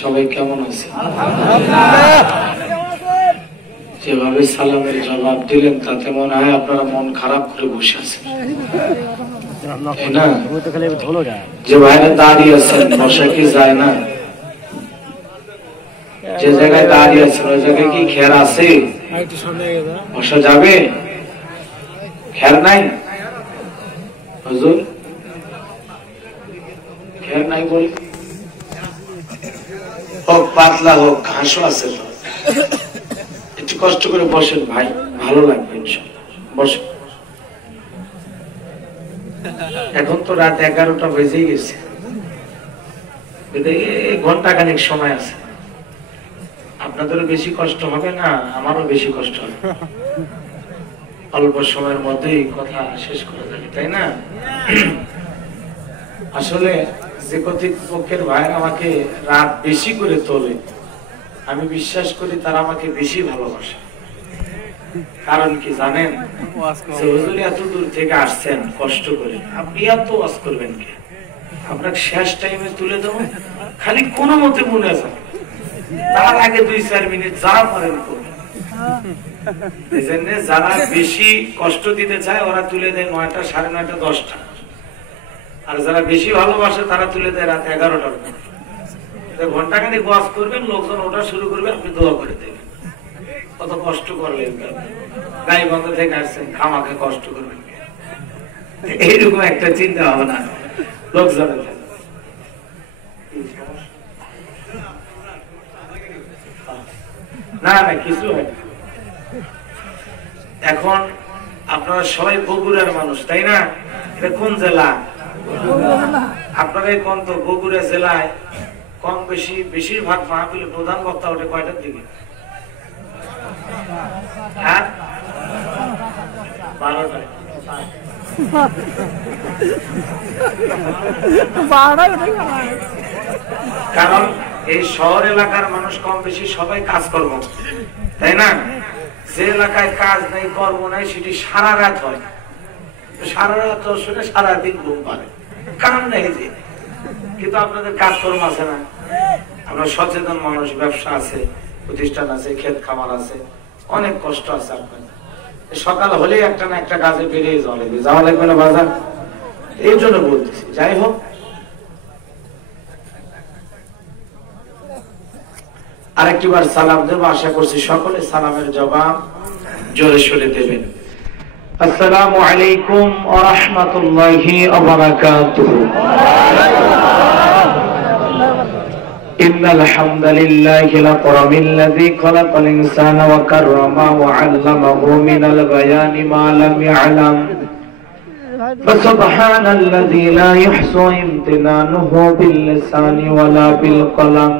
সবাই কেমন আছে? যেভাবে সালামের জবাব দিলেন তাতে মনে হয় আপনারা মন খারাপ করে বসে আছেন, তাই না? যে বাইরে দাঁড়িয়ে আছেন বসা কি যায় না? যে জায়গায় দাঁড়িয়ে আছেন ওই জায়গায় কি খের আছে? বসা যাবে? খের নাই হুজুর? খের নাই বলি, হোক পাতলা হোক ঘাসও আছে তো, একটু কষ্ট করে বসেন ভাই, ভালো লাগবে ইনশাআল্লাহ। বসেন। এখন তো রাত 11টা বেজেই গেছে, ঘন্টা খানিক সময় আছে। আপনাদেরও বেশি কষ্ট হবে না, আমারও বেশি কষ্ট হবে। অল্প সময়ের মধ্যেই কথা শেষ করে যাবে, তাই না? আসলে যে কর্তৃপক্ষের ভাইয়ের আমাকে রাত বেশি করে তোলে, আমি বিশ্বাস করি তারা আমাকে বেশি ভালোবাসে। কারণ কি জানেন? হুজুর এত দূর থেকে আসছেন কষ্ট করে, আপনি এত ওয়াজ করবেন কি? আপনাকে শেষ টাইমে তুলে দেবো, খালি কোনো মতে মনে যাবে, তার আগে 2-4 মিনিট যা পারেন করবেন। এই জন্য যারা বেশি কষ্ট দিতে চায় ওরা তুলে দেয় 9টা, 9:30, 10টা। আর যারা বেশি ভালোবাসে তারা তুলে দেয় রাত 11টার। ঘন্টা খানিক ওয়াজ করবেন, লোকজন ওটা শুরু করবে, আপনি দোয়া করে দেবেন। কত কষ্ট করলেন, গাইবন্ধ থেকে আসছেন, খামাকে কষ্ট করবেন, এইরকম একটা চিন্তা ভাবনা লোকজনের। না না কিছু হয় না। এখন আপনারা সবাই বগুড়ার মানুষ, তাই না? এটা কোন জেলা? আপনারাই কোন তো বগুড়া জেলায় কম বেশি বেশিরভাগ মাহফিলে প্রধান বক্তা ওঠে কয়টার দিকে? হ্যাঁ, 12টায়। কারণ এই শহর এলাকার মানুষ কম বেশি সবাই কাজকর্ম, তাই না? যে এলাকায় কাজ নেই কর্ম নাই সেটি সারা রাত হয়, সারা রাত শুনে সারাদিন ঘুম পারে, কারণ নেই যে। কিন্তু আপনাদের কাজকর্ম আছে না, আমরা সচেতন মানুষ, ব্যবসা আছে, প্রতিষ্ঠান আছে, ক্ষেত খামার আছে, অনেক কষ্ট আছে আপনাদের। সকাল হলে একটা না একটা কাজে বেরিয়ে যাওয়া লাগবে না বাজার, এই জন্য বলতেছি। যাই হোক, আরেকটিবার সালাম দেব, আশা করছি সকলে সালামের জবাব জোরে সোরে দেবেন। আসসালামু আলাইকুম ওয়া রাহমাতুল্লাহি ওয়া বারাকাতুহু। ইন্নাল হামদালিল্লাহি লাকারামিল্লাযী খালাকাল ইনসানা ওয়া কাররামা ওয়া 'আল্লামাহু মিনাল বায়ানি মা লাম ইয়া'লাম। ফাসুবহানাল্লাযী লা ইহসু ইমতিনানুহু বিল লিসানি ওয়া লা বিল কলাম।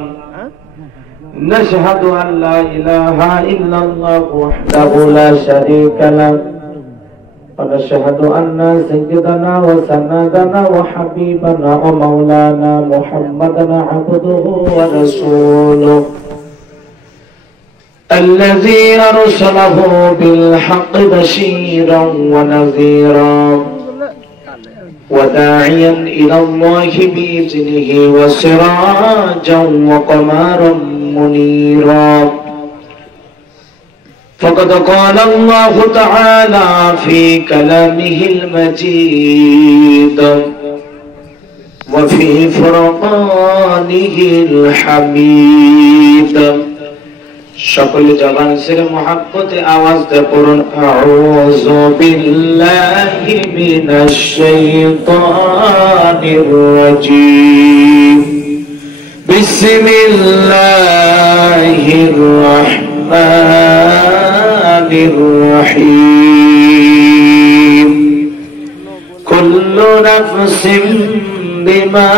نشهد أن لا إله إلا الله وحده لا شريك له ونشهد أن سيدنا وسندنا وحبيبنا ومولانا محمدا عبده ورسوله الذي أرسله بالحق بشيرا ونذيرا وداعيا إلى الله بإذنه وسراجا وقمرا منيرا. فقد قال الله تعالى في كلامه المجيد وفي فرقانه الحميد. সকল জবান ছেড়ে মুহাব্বতে আওয়াজ দিয়ে পড়ুন আউযু বিল্লাহি মিনাশ শাইতানির রাজীম। বিসমিল্লাহির রাহমানির রহিম। কুল্লু নাফসিন বিমা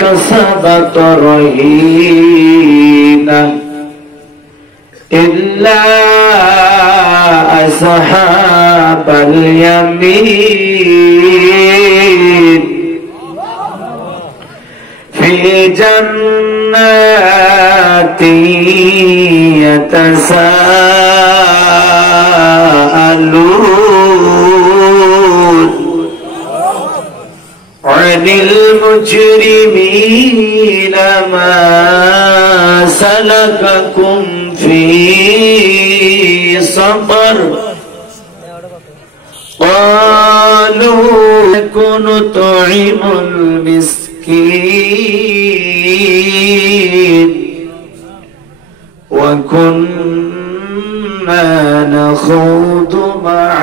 কাসাবাত রহিনা إلا أصحاب اليمين في جنات يتساءلون عن المجرمين ما سلككم في سقر قالوا نكن نطعم المسكين وكنا نخوض مع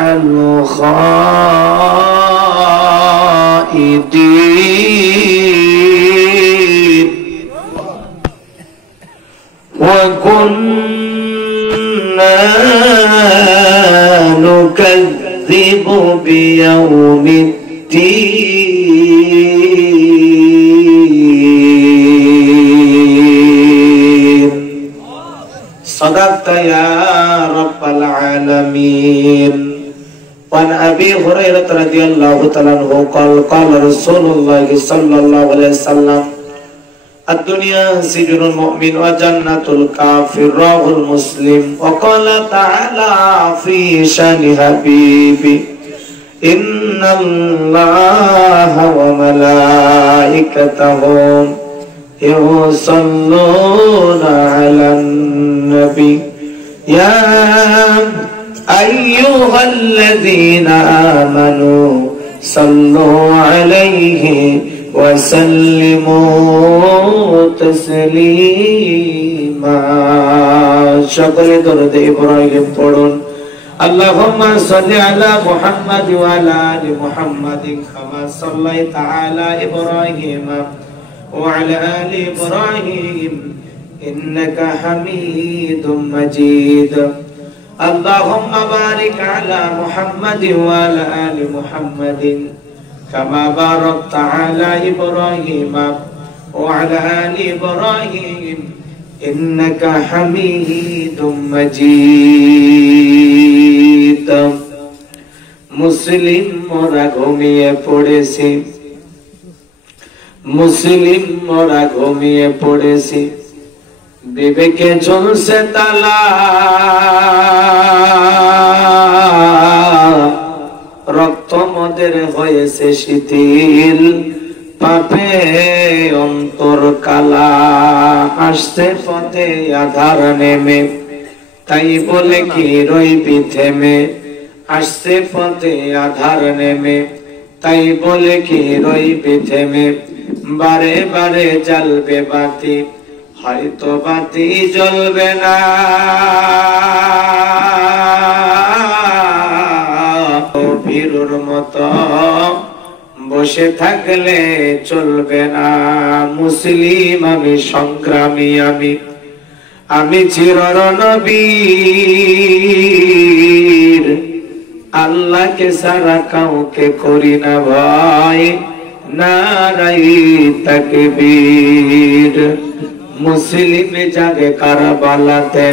الخائضين وكنا نكذب بيوم الدين صدقت يا رب العالمين. وعن أبي هريرة رضي الله تعالى عنه قال قال رسول الله صلى الله عليه وسلم الدنيا سجن المؤمن وجنة الكافر رواه مسلم. وقال تعالى في شان حبيبي إن الله وملائكته يصلون على النبي يا أيها الذين آمنوا صلوا عليه وسلموا تسليما. সকলে দরুদ ইব্রাহিম পড়ুন। اللهم صل على محمد وعلى آل محمد كما صليت على إبراهيم وعلى آل إبراهيم إنك حميد مجيد. اللهم بارك على محمد وعلى آل محمد كما باركت على إبراهيم وعلى آل إبراهيم إنك حميد مجيد. মুসলিম মোরা ঘুমিয়ে পড়েছি, মুসলিম মোরা ঘুমিয়ে পড়েছি, বিবেকে চলছে তালা, রক্ত মদের হয়েছে শিথিল, পাপে অন্তর কালা, আসছে পথে আধার নেমে, তাই বলে কি রইবি থেমে, আসছে পথে আধার নেমে, তাই বলে কি রইবি থেমে, বারে বারে জ্বলবে বাতি, হয়তো বাতি জ্বলবে না, ভীরুর মতো বসে থাকলে চলবে না। মুসলিম আমি, সংগ্রামী আমি, আমি চিররণবীর, আল্লাহকে ছাড়া কাউকে করি না ভয়, নারাই তাকবীর। মুসলিম জাগে কারবালাতে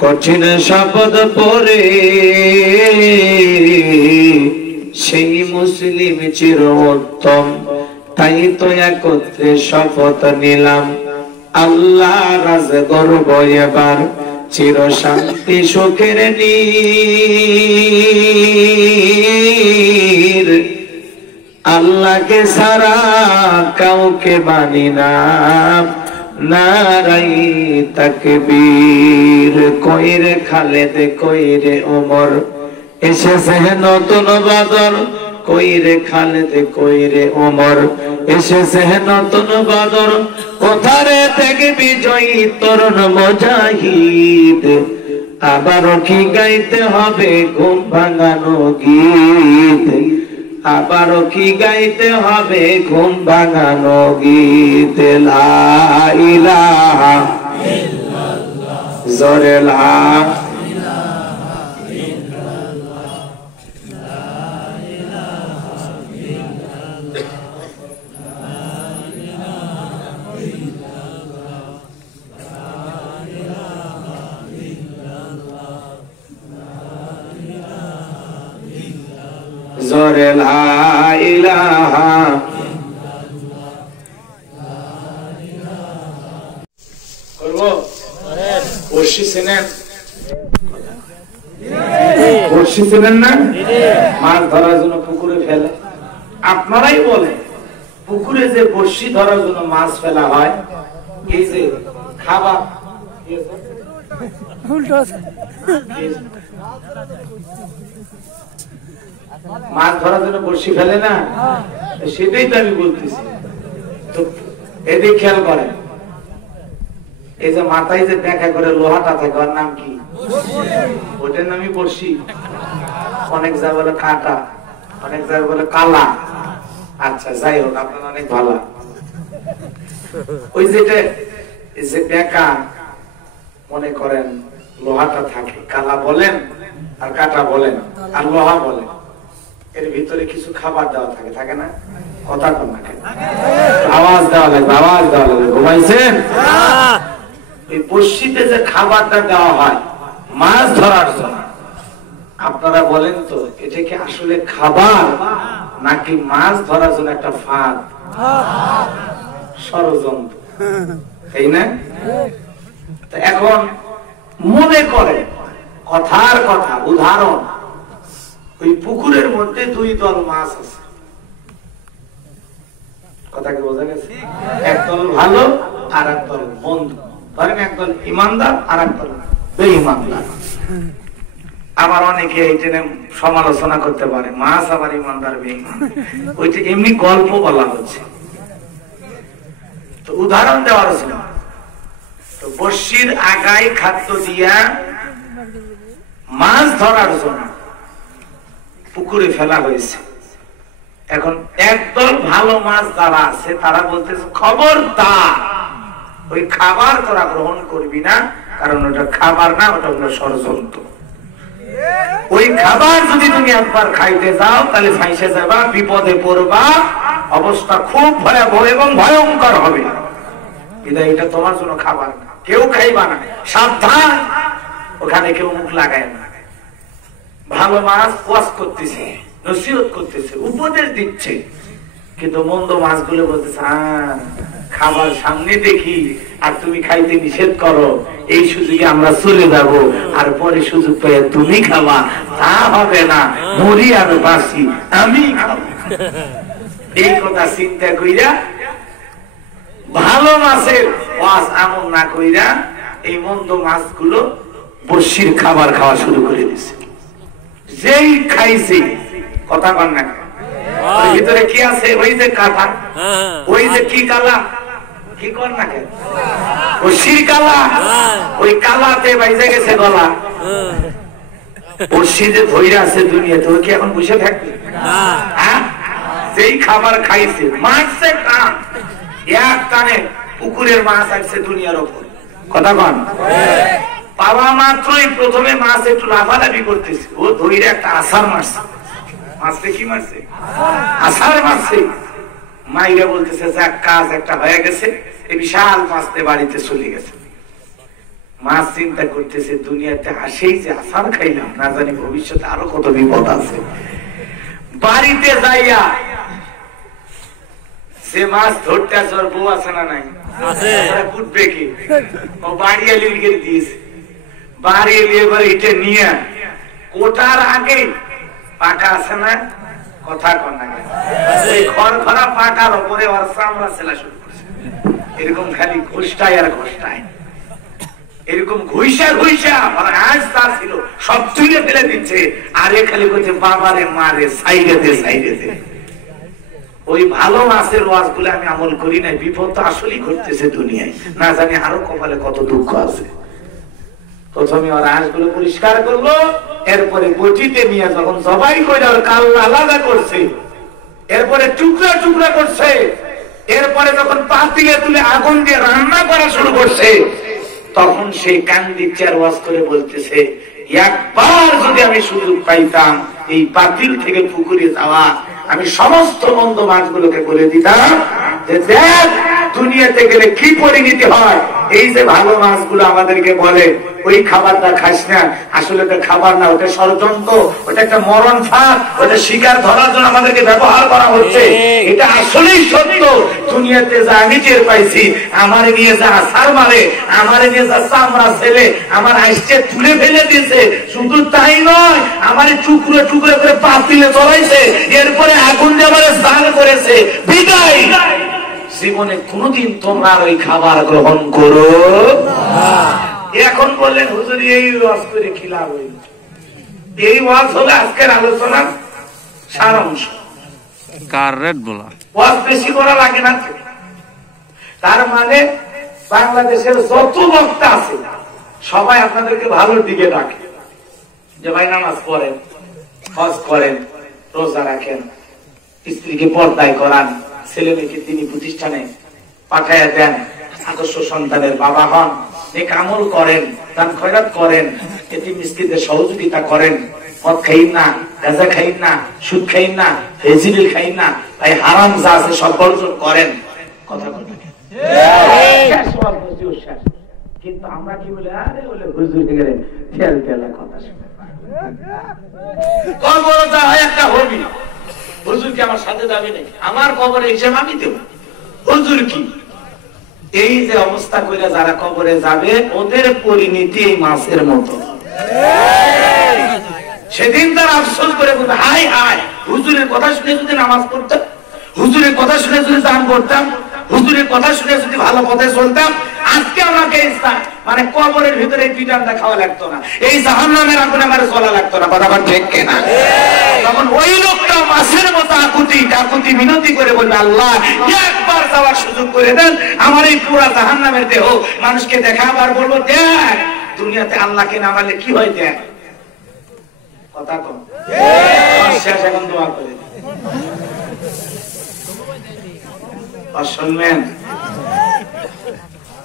কঠিন শপথ পরে, সেই মুসলিম চির উত্তম, তাই তো একত্রে শপথ নিলাম, আল্লাহ রাজ গর্ব এবার চির শান্তি সুখের নীর, আল্লাহকে ছাড়া কাউকে মানি না, নারাই তাকবীর। কইরে খালেদ কইরে ওমর, এসেছে নতুন বদর, কইরে খালেদ কইরে ওমর, এসেছে নতুন বদর, কোথারে থেকে বিজয়ী তরুণ মুজাহিদ, আবারও কি গাইতে হবে ঘুম ভাঙানো গীত, আবারও কি গাইতে হবে ঘুম ভাঙানো গীত। লা ইলাহা ইল্লাল্লাহ, জোরে লা ইলাহা ইল্লাল্লাহ, লা ইলাহা ইল্লাল্লাহ, লা ইলাহা ইল্লাল্লাহ, লা ইলাহা ইল্লাল্লাহ, লা ইলাহা ইল্লাল্লাহ, জোরে লা ইলাহা ইল্লাল্লাহ, লা ইলাহা। করব বর্ষি চেনেন? বর্ষি চেনেন না? মাছ ধরার জন্য পুকুরে ফেলে, আপনারাই বলে পুকুরে যে বর্ষি ধরার জন্য মাছ ফেলা হয়, এই যে খাবার মাছ ধরার জন্য বড়শি ফেলে না, সেটাই তো আমি বলতেছি। তো এদিকে খেয়াল করেন, এই যে মাথায় যে দেখা করে লোহাটা থাকে ওর নাম কি? ওটার নামই বড়শি। অনেক জায়গায় বলে কাঁটা, অনেক জায়গায় বলে কালা। আচ্ছা যাই হোক, আপনারা অনেক ভালো। ওই যেটা যে বেকা মনে করেন লোহাটা থাকে, কালা বলেন আর কাঁটা বলেন আর লোহা বলেন, এর ভিতরে কিছু খাবার দেওয়া থাকে, থাকে না? কথা কন না কেন? আওয়াজ দেওয়া লাগবে, আওয়াজ দেওয়া লাগবে। ঘুমাইছেন? এই বড়শিতে যে খাবারটা দেওয়া হয় মাছ ধরার জন্য, আপনারা বলেন তো এটা কি আসলে খাবার নাকি মাছ ধরার জন্য একটা ফাঁদ, ষড়যন্ত্র, তাই না? এখন মনে করে কথার কথা উদাহরণ, ওই পুকুরের মধ্যে দুই দল মাছ আছে, কথা কি বোঝা গেছে? একদল ভালো আর একদল বন্ধু। ধরেন একদল ইমানদার আর একদল বেঈমানদার। আবার অনেকে এইটা সমালোচনা করতে পারে, মাছ আবার ইমানদার বেঈমান, ওইটা এমনি গল্প বলা হচ্ছে, তো উদাহরণ দেওয়ার ছিল। তো বড়শির আগায় খাদ্য দিয়া মাছ ধরার জন্য পুকুরে ফেলা হয়েছে। এখন একদল ভালো মাছ যারা আছে তারা বলতেছে, খবরদার ওই খাবার তোরা গ্রহণ করবি না, কারণ ওটা খাবার না, ওটা হলো ষড়যন্ত্র। ওই খাবার যদি তুমি একবার খাইতে যাও তাহলে ফাঁসে যাবা, বিপদে পড়বা, অবস্থা খুব ভয়াবহ এবং ভয়ঙ্কর হবে। এটা তোমার জন্য খাবার না, কেউ খাইবা না, সাবধান, ওখানে কেউ মুখ লাগায় না। ভালো মাছ ওয়াজ করতেছে, নসিহত করতেছে, উপদেশ দিচ্ছে, কিন্তু মন্দ মাছগুলো বলতেছে খাবার সামনে দেখি আর তুমি খাইতে নিষেধ করো, এই সুযোগে আমরা চলে যাব, আর পরে সুযোগ পেয়ে তুমি খাবা, তা হবে না, মরি আর বাঁচি আমি খাবো। এই কথা চিন্তা কইরা ভালো মাছের ওয়াজ আমল না কইরা এই মন্দ মাছগুলো বড়শির খাবার খাওয়া শুরু করে দিছে। যেই খাইছে, কথা কন না, ওর ভিতরে কি আছে? ওই যে কাঁটা, ওই যে কি কালা, কি কর না কেন, বড়শির কালা, ওই কালাতে বাইজে গেছে গলা। বড়শি যে ধইরা আছে দুনিয়াতে, ও কি এখন বসে থাকবে? যেই খাবার খাইছে, মারছে টান, এক টানে পুকুরের মাছ আসছে দুনিয়ার ওপর, কথা কন। পাওয়া মাত্রই প্রথমে মাছ একটু লাফালাফি করতেছে, ও ধইরা একটা আছাড় মারছে। মাছটা কি মারছে? আছাড় মারছে। মাইরা বলতেছে যাক, কাজ একটা হয়ে গেছে, এই বিশাল মাছতে বাড়িতে চলে গেছে। মাছ চিন্তা করতেছে দুনিয়াতে আসেই যে আছাড় খাইলাম, না জানি ভবিষ্যতে আরো কত বিপদ আছে। বাড়িতে যাইয়া সে মাছ ধরতে আছে, ওর বউ আছে না নাই? কুটবে কি? ও বাড়ি এলিয়ে দিয়েছে, বাড়ি এলিয়ে এবার এটা নিয়ে কোটার আগে পাকা আছে না, কথা কন না, খড়খড়া পাকার উপরে ওর চামড়া ছেলা শুরু করছে। এরকম খালি ঘুষটায় আর ঘুষটায়, এরকম ঘুষা ঘুষা আজ তা ছিল সব তুলে ফেলে দিচ্ছে, আরে খালি করছে বাবারে মারে, সাইডে দে, সাইডে দে। ওই ভালো মাছের ওয়াজ গুলো আমি আমল করি নাই, বিপদ তো আসলেই ঘটতেছে দুনিয়ায়, না জানি আরো কপালে কত দুঃখ আছে। প্রথমে ওরা হাঁসগুলো পরিষ্কার করলো, এরপরে বটিতে নিয়ে যখন জবাই করে ওর কাল আলাদা করছে, এরপরে টুকরা টুকরা করছে, এরপরে যখন পাতিলে তুলে আগুন দিয়ে রান্না করা শুরু করছে, তখন সেই কান্দিচ্ছে আর ওয়াজ করে বলতেছে, একবার যদি আমি সুযোগ পাইতাম এই পাতিল থেকে পুকুরে যাওয়া, আমি সমস্ত মন্দ মাছগুলোকে বলে দিতাম যে দেখ দুনিয়াতে গেলে কি পরিণতি হয়। এই যে ভালো মাছগুলো আমাদেরকে বলে ওই খাবারটা খাস না, আসলে তো খাবার না, ওটা ষড়যন্ত্র, ওটা একটা মরণ ফাঁদ, ওটা শিকার ধরার জন্য আমাদেরকে ব্যবহার করা হচ্ছে। এটা আসলেই সত্য। দুনিয়াতে যা আমি টের পাইছি, আমার নিয়ে যা আছাড় মারে, আমার নিয়ে যা চামড়া ছেলে আমার আইসে তুলে ফেলে দিয়েছে, শুধু তাই নয়, আমার টুকরো টুকরো করে পাতিলে চড়াইছে, এরপরে আগুন দিয়ে আমার স্নান করেছে। বিদায় জীবনে কোনদিন তোমরা ওই খাবার গ্রহণ করো না। এখন বললেন হুজুর এই ওয়াজ করে কি লাভ হইল? এই ওয়াজ হলে আজকের আলোচনার সারাংশ। ওয়াজ বেশি করা লাগে না। তার মানে বাংলাদেশের যত বক্তা আছে সবাই আপনাদেরকে ভালোর দিকে ডাকে, যে ভাই নামাজ পড়েন, হজ করেন, রোজা রাখেন, স্ত্রীকে পর্দায় করান, ছেলে মেয়েকে তিনি প্রতিষ্ঠানে পাঠাইয়া দেন, আদর্শ সন্তানের বাবা হন, নেক আমল করেন, দান খয়রাত করেন, এতিম মিসকিনদের সহযোগিতা করেন, মদ খাইন না, গাঁজা খাইন না, সুদ খাইন না, ফেজিল খাইন না, তাই হারাম যা আছে সব বর্জন করেন। কথা বলবেন কিন্তু আমরা কি বলে, আরে বলে হুজুর গেলে তেল তেলা কথা শুনে কবর যা হয় একটা হবি, হুজুর কি আমার সাথে যাবে নাকি? আমার কবরে হিসেব আমি দেব, হুজুর কি? এই যে অবস্থা করে যারা কবরে যাবে ওদের পরিণতি এই মাছের মতো। সেদিন তারা আফসোস করে বলবে, হাই হাই, হুজুরের কথা শুনে যদি নামাজ পড়তাম, হুজুরের কথা শুনে যদি দান করতাম, হুজুরের কথা শুনে যদি ভালো পথে চলতাম, আজকে আমাকে মানে কবরের ভিতরে পিটানটা খাওয়া লাগতো না, এই জাহান্নামের আগুনে আমার চলা লাগতো না। কথা ঠিক কিনা? তখন ওই লোকটা মাছের মতো আকুতি কাকুতি মিনতি করে বলবে, আল্লাহ একবার যাওয়ার সুযোগ করে দেন, আমার এই পুরা জাহান্নামের দেহ মানুষকে দেখাবার বলবো, দেখ দুনিয়াতে আল্লাহকে না মানলে কি হয়, দেখ। কথা কম শেষ, এখন দোয়া করে শুনবেন।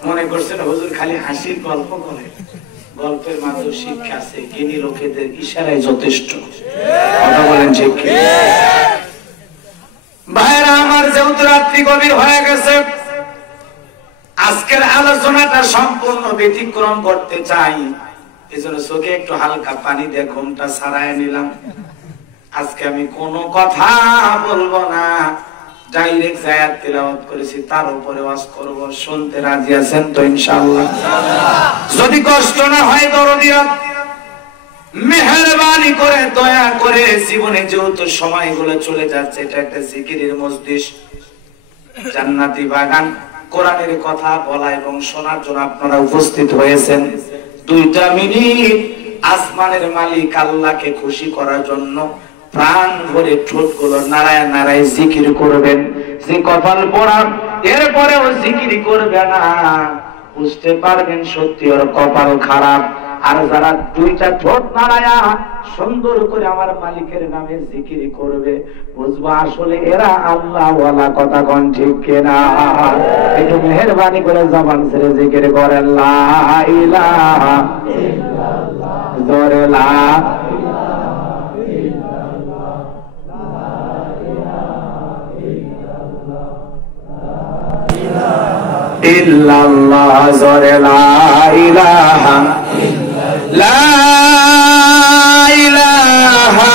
মনে করছেন হুজুর খালি হাসির গল্প করে, গল্পের মাঝে শিক্ষা আছে, জ্ঞানী লোকেদের ইশারায় যথেষ্ট। কথা বলেন ঠিক? ভাইরা আমার, যেহেতু রাত্রি গভীর হয়ে গেছে, আজকের আলোচনাটা সম্পূর্ণ ব্যতিক্রম করতে চাই, এজন্য চোখে একটু হালকা পানি দিয়ে ঘুমটা ছাড়াই নিলাম। আজকে আমি কোনো কথা বলবো না, ডাইরেক্ট আয়াত তেলাওয়াত করেছি, তার উপরে ওয়াজ করব। শুনতে রাজি আছেন তো ইনশাআল্লাহ? যদি কষ্ট না হয় দরদিরা মেহেরবানি করে দয়া করে, জীবনে যেহেতু সময়গুলো চলে যাচ্ছে, এটা একটা জিকিরের মজলিস, জান্নাতি বাগান, কোরআনের কথা বলা এবং শোনার জন্য আপনারা উপস্থিত হয়েছেন। 2টা মিনিট আসমানের মালিক আল্লাহকে খুশি করার জন্য প্রাণ ভরে ঠোঁটগুলো নাড়ায় নাড়ায় জিকির করবেন। যে কপাল পোড়া এরপরেও জিকির করবে না, বুঝতে পারবেন সত্যি ওর কপাল খারাপ। আর যারা 2টা ঠোঁট নাড়ায়া সুন্দর করে আমার মালিকের নামে জিকির করবে, বুঝবো আসলে এরা আল্লাহ ওয়ালা। কথা কোন ঠিক কিনা? একটু মেহেরবানি করে জবান ছেড়ে জিকির করেন, লা ইলাহা ইল্লাল্লাহ, জোরে লা ইল্লাল্লাহ, জোরে লা ইলাহা লা ইলাহা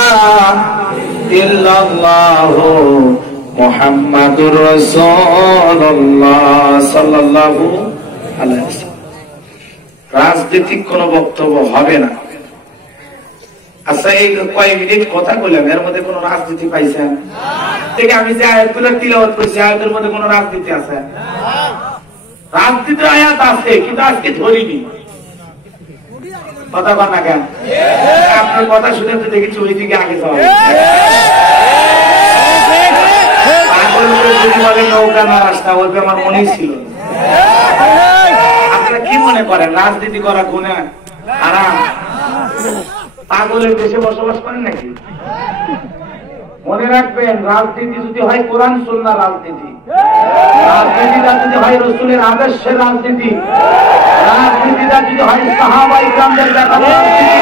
ইল্লাল্লাহ মুহাম্মাদুর রাসূলুল্লাহ সাল্লাল্লাহু আলাইহি ওয়াসাল্লাম। রাজনৈতিক কোন বক্তব্য হবে না। আচ্ছা, এই কয়েক মিনিট কথা বললাম, এর মধ্যে কোন রাজনীতি পাইছেন? ঠিক, আমি যে আয়াতগুলো তিলাওয়াত করছি, আয়াতের মধ্যে কোন রাজনীতি আছে? রাজনীতি আয়াত আছে, কিন্তু আজকে ধরিনি। কথা বল না কেন? আপনার কথা শুনে তো দেখেছি ওই দিকে আগে যাওয়া। যদি বলে নৌকা না রাস্তা, বলবে আমার মনেই ছিল। আপনারা কি মনে করেন রাজনীতি করা গুনাহ হারাম? পাগলের দেশে বসবাস করেন নাকি? মনে রাখবেন, রাজনীতি যদি হয় কোরআন সুন্নাহর রাজনীতি, রাজনীতিটা যদি হয় রাসূলের আদর্শের রাজনীতি, রাজনীতিটা যদি হয় সাহাবা ইকরামদের দেখানো রাজনীতি,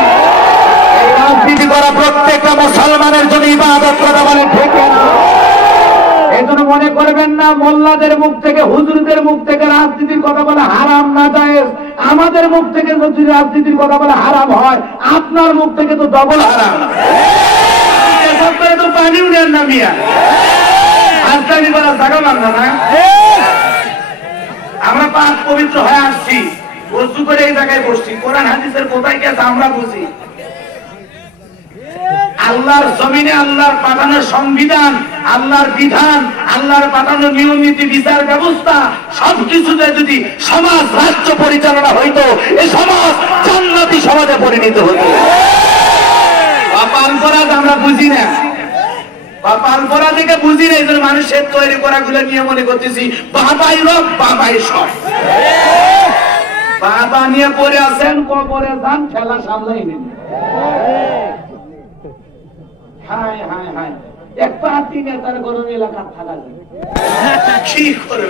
এই রাজনীতি করা প্রত্যেকটা মুসলমানের জন্য ইবাদত করা মানে ঠিক না। এজন্য মনে করবেন না মোল্লাদের মুখ থেকে, হুজুরদের মুখ থেকে রাজনীতির কথা বলে হারাম না জায়েজ, আমাদের মুখ থেকে যদি রাজনীতির কথা বলে হারাম হয়, আপনার মুখ থেকে তো ডবল হারাম। তো পানি উড়েন না মিয়া, রাজনীতি করার জায়গা মানবে না। আমরা পাক পবিত্র হয়ে আসছি, ওযু করে এই জায়গায় বসছি, কোরআন হাদিসের কোথায় গেছে আমরা বুঝি। আল্লাহর জমিনে আল্লাহর পাঠানো সংবিধান, আল্লাহর বিধান, আল্লাহর পাঠানো নিয়ম নীতি বিচার ব্যবস্থা সবকিছুতে যদি সমাজ রাষ্ট্র পরিচালনা হইতো, এই সমাজ জান্নাতি সমাজে পরিণত হতো। অপরাধ আমরা বুঝি না, অপরাধ থেকে বুঝি না, এই জন্য মানুষের তৈরি করা গুলো নিয়ে মনে করতেছি বাবাই রব বাবাই সব। বাবা নিয়ে পড়ে আছেন, কবরে যান, খেলা সামলাই নেন। হায় হায় হায়, এক পার্টি নেতার গরম এলাকার থাকা যায় কি করে?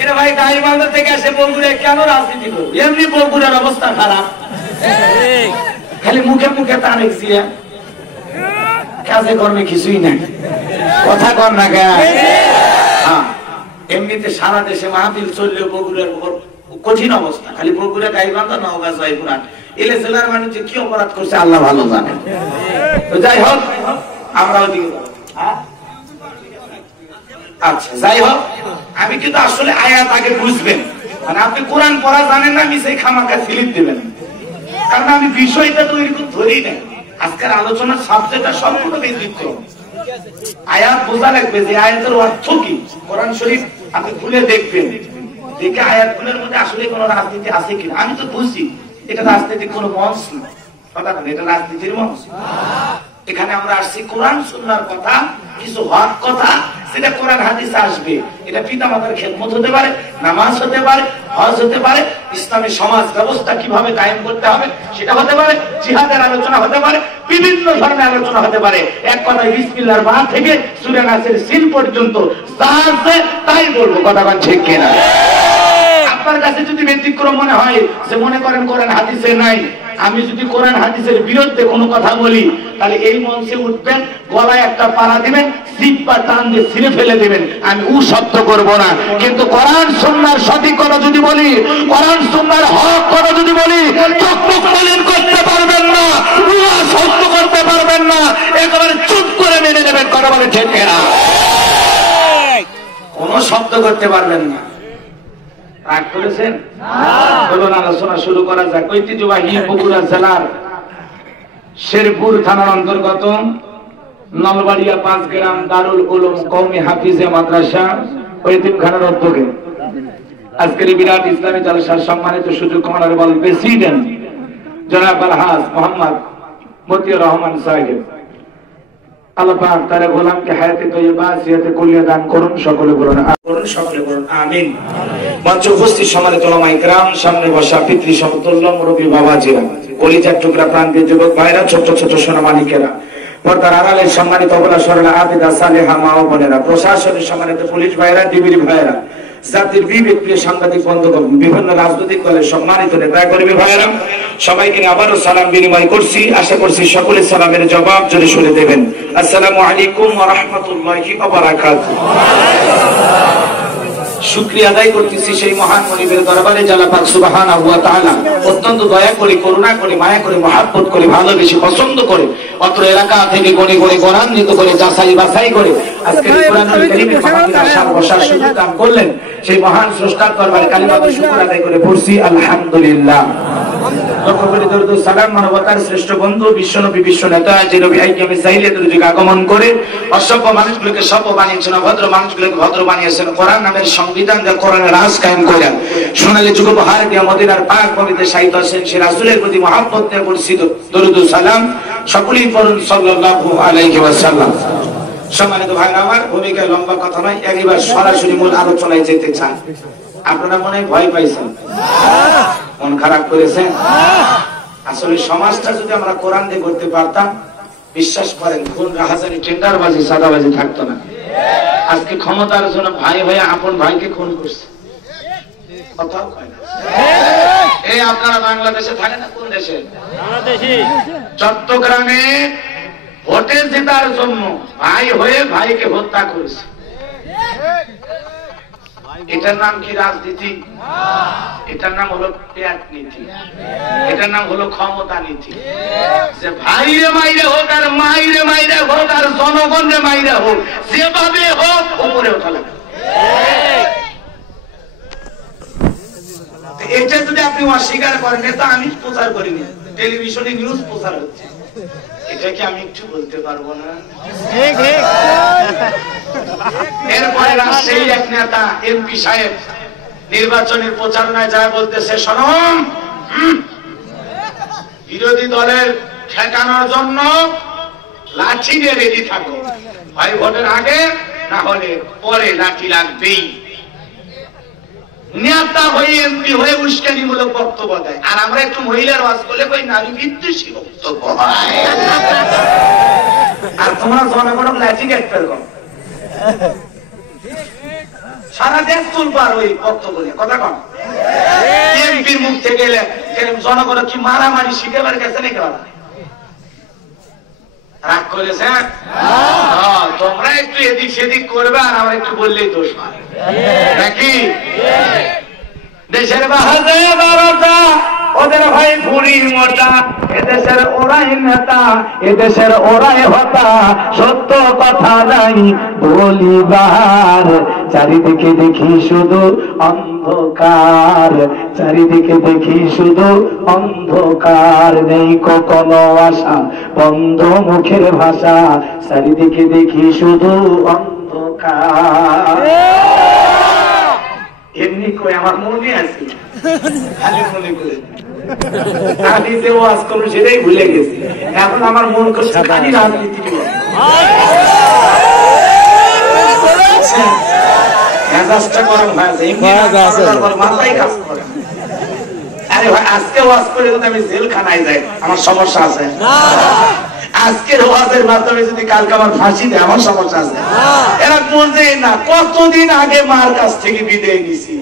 এটা ভাই গাইবান্ধা থেকে আসে বগুড়ায় কেন রাজনীতি করবে? এমনি বগুড়ার অবস্থা খারাপ, খালি মুখে মুখে তারেক জিয়া, কাজে কর্মে কিছুই নাই, কথা কর না গা। এমনিতে সারা দেশে মাহফিল চললেও বগুড়ার কঠিন অবস্থা, খালি বগুড়া, গাইবান্ধা, নওগাঁ, জয়পুরহাট এলে জেলার মানুষ যে কি অপরাধ করছে আল্লাহ ভালো জানে। তো যাই হোক, আমরা ওদিকে আচ্ছা যাই হোক, আমি কিন্তু আসলে আয়াত আগে বুঝবেন, মানে আপনি কোরআন পড়া জানেন না, আমি সেই খামাকা স্লিপ দেবেন, কারণ আমি বিষয়টা তো এরকম ধরি না। আজকের আলোচনার সাবজেক্টটা সম্পূর্ণ ব্যক্তিত্ব, আয়াত বোঝা লাগবে যে আয়াতের অর্থ কি। কোরআন শরীফ আপনি খুলে দেখবেন, দেখে আয়াতগুলোর মধ্যে আসলে কোন রাজনীতি আছে কিনা। আমি তো বুঝি এটা রাজনীতির কোন মঞ্চ না, কথা বলে এটা রাজনীতির মঞ্চ। এখানে আমরা আসছি কোরআন সুন্নাহর কথা, কিছু হক কথা, সেটা কোরআন হাদিসে আসবে। এটা পিতামাতার খেদমত হতে পারে, নামাজ হতে পারে, হজ হতে পারে, ইসলামী সমাজ ব্যবস্থা কিভাবে কায়েম করতে হবে সেটা হতে পারে, জিহাদের আলোচনা হতে পারে, বিভিন্ন ধরনের আলোচনা হতে পারে। এক কথায় বিসমিল্লাহর বা থেকে সূরা নাসের সিন পর্যন্ত যা আছে তাই বলবো, কথা বলেন ঠিক কিনা? আপনার কাছে যদি ব্যতিক্রম মনে হয়, যে মনে করেন কোরআন হাদিসে নাই, আমি যদি কোরআন হাদিসের বিরুদ্ধে কোনো কথা বলি, তাহলে এই মঞ্চে উঠবেন, গলায় একটা পাড়া দিবেন, জিভ বা টান দিয়ে ছিঁড়ে ফেলে দিবেন, আমি শব্দ করব না। কিন্তু কোরআন সুন্নাহর সঠিক কথা যদি বলি, কোরআন সুন্নাহর হক কথা যদি বলি, চকমক মলিন করতে পারবেন না, শব্দ করতে পারবেন না, একেবারে চুপ করে মেনে নেবেন, কথা বলে ঠিক না? কোন শব্দ করতে পারবেন না। রাগ করেছেন? চলুন আলোচনা শুরু করা যাক। ঐতিহ্যবাহী বগুড়া জেলার শেরপুর থানার অন্তর্গত নলবাড়িয়া 5 গ্রাম দারুল উলুম কওমি হাফিজে মাদ্রাসা ও এতিমখানার উদ্যোগে আজকের বিরাট ইসলামী জলসার সম্মানিত সুযোগ অনারেবল প্রেসিডেন্ট জনাব আলহাজ মোহাম্মদ মতিউর রহমান সাহেব, আল্লাহ পাক তার গোলামকে হায়াতে তৈয়বা সিয়াতে কুলিয়া দান করুন, সকলে বলুন আমিন। মঞ্চে উপস্থিত সম্মানিত উলামায়ে কিরাম, সামনে বসা পিতৃ সমতুল্য মুরব্বী বাবাজিরা, কলিজার টুকরা প্রান্তীয় যুবক ভাইরা, ছোট ছোট সোনামানিকেরা, পর্দার আড়ালে সম্মানিত অবলা সরলা আবিদা সালেহা মা ও বোনেরা, প্রশাসনের সম্মানিত পুলিশ ভাইরা, ডিবির ভাইরা, জাতির বিবেক প্রিয় সাংবাদিক বন্ধুগণ, বিভিন্ন রাজনৈতিক দলের সম্মানিত নেতা কর্মী ভাইরা, সবাইকে আবারও সালাম বিনিময় করছি। আশা করছি সকলে সালামের জবাব জোরে শুনে দেবেন। আসসালামু আলাইকুম ওয়া রাহমাতুল্লাহি ওয়া বারাকাতুহু। শুকরিয়া আদায় করতেছি সেই মহান মনিবের দরবারে, যে আল্লাহ পাক সুবহানাহু ওয়া তাআলা অত্যন্ত দয়া করে, করুণা করে, মায়া করে, মহব্বত করে, ভালোবেসে, পছন্দ করে, অত্র এলাকা থেকে গণে গণে গণান্বিত করে, যাচাই বাছাই করে আজকে কোরআনুল কারীমের মাহফিলে আসার বসার সুযোগ দান করলেন। সেই মহান স্রষ্টার দরবারে কালিমাতে শুকর আদায় করে পড়ছি আলহামদুলিল্লাহ। সালাম মানবতার শ্রেষ্ঠ বন্ধু বিশ্বনবী, বিশ্ব নেতা, যে নবী আইয়ামে জাহিলিয়াতের যুগে আগমন করে অসভ্য মানুষগুলোকে সভ্য বানিয়েছেন, অভদ্র মানুষগুলোকে ভদ্র বানিয়েছেন, কোরআন নামের সংবিধান যা কোরআনের রাজ কায়েম করেন, সোনালী যুগ উপহার দিয়ে মদিনার পাক পবিত্র সাহিত্য আছেন, সে রাসূলের প্রতি মহব্বত নিয়ে পড়ছি দরুদ ও সালাম, সকলেই পড়ুন সাল্লাল্লাহু আলাইহি ওয়াসাল্লাম। সম্মানিত ভাই আমার, ভূমিকা লম্বা কথা নয়, একবার সরাসরি মূল আলোচনায় যেতে চান। আপনারা মনে হয় ভয় পাইছেন, মন খারাপ করেছেন। আসলে সমাজটা যদি আমরা কোরআন দিয়ে করতে পারতাম, বিশ্বাস করেন খুন রাহাজানি টেন্ডারবাজি সাদাবাজি থাকতো না। আজকে ক্ষমতার জন্য ভাই হয়ে আপন ভাইকে খুন করছে, কথাও কয় না। এই আপনারা বাংলাদেশে থাকেন না, কোন দেশে? চট্টগ্রামে ভোটে জেতার জন্য ভাই হয়ে ভাইকে হত্যা করেছে। এটার নাম কি রাজনীতি? এটার নাম হলো ত্যাগ নীতি, এটার নাম হলো ক্ষমতা নীতি। যে ভাইরে মাইরে হোক আর মাইরে মাইরে হোক আর জনগণে মাইরে হোক, যেভাবে হোক উপরে ওঠা লাগবে। এটা যদি আপনি অস্বীকার করেন, এটা আমি প্রচার করিনি, টেলিভিশনে নিউজ প্রচার হচ্ছে, এটা কি আমি একটু বলতে পারবো না? এরপরে রাজশাহীর এক নেতা এমপি সাহেব নির্বাচনের প্রচারণায় যা বলতেছে, শোনুন, বিরোধী দলের ঠেকানোর জন্য লাঠি নিয়ে রেডি থাকো, হয় ভোটের আগে না হলে পরে লাঠি লাগবেই। নেতা হয়ে এমপি হয়ে উস্কানিমূলক বক্তব্য দেয়, আর আমরা একটু মহিলার ওয়াজ করলে কই নারী বিদ্বেষী বক্তব্য হয়। আর তোমরা জনগণ লাঠি গ্রেফতার করো, সারা দেশ তুলবার ওই বক্তব্য নিয়ে কথা কম। এমপির মুখ থেকে জনগণ কি মারামারি শিখেবার গেছে নাকি? রাগ করেছে? তোমরা একটু এদিক সেদিক করবে আর আমরা একটু বললেই দোষ হয় নাকি? দেশের বাহাদে বারোটা, ওদের ভাই বুড়ি মোটা, এদেশের ওরাই নেতা, এদেশের ওরাই হতা, সত্য কথা নাই বলিবার। চারিদিকে দেখি শুধু অন্ধকার, চারিদিকে দেখি শুধু অন্ধকার, নেই কখনো আশা, বন্ধ মুখের ভাষা, চারিদিকে দেখি শুধু অন্ধকার। এমনি কই আমার মনে আছে, খালি মনে করে আমি যে ওয়াজ করবো সেটাই ভুলে গেছি। এখন আমার মন করছে খালি রাজনীতি, মেজাজটা গরম হয়েছে, মাথায় কাজ করে। আরে ভাই, আজকে ওয়াজ করে যদি আমি জেলখানায় যাই আমার সমস্যা আছে? আজকের ওয়াজের মাধ্যমে যদি কালকে আমার ফাঁসি দেয় আমার সমস্যা আছে? এরা বুঝে না কতদিন আগে মার কাছ থেকে বিদায় নিছি,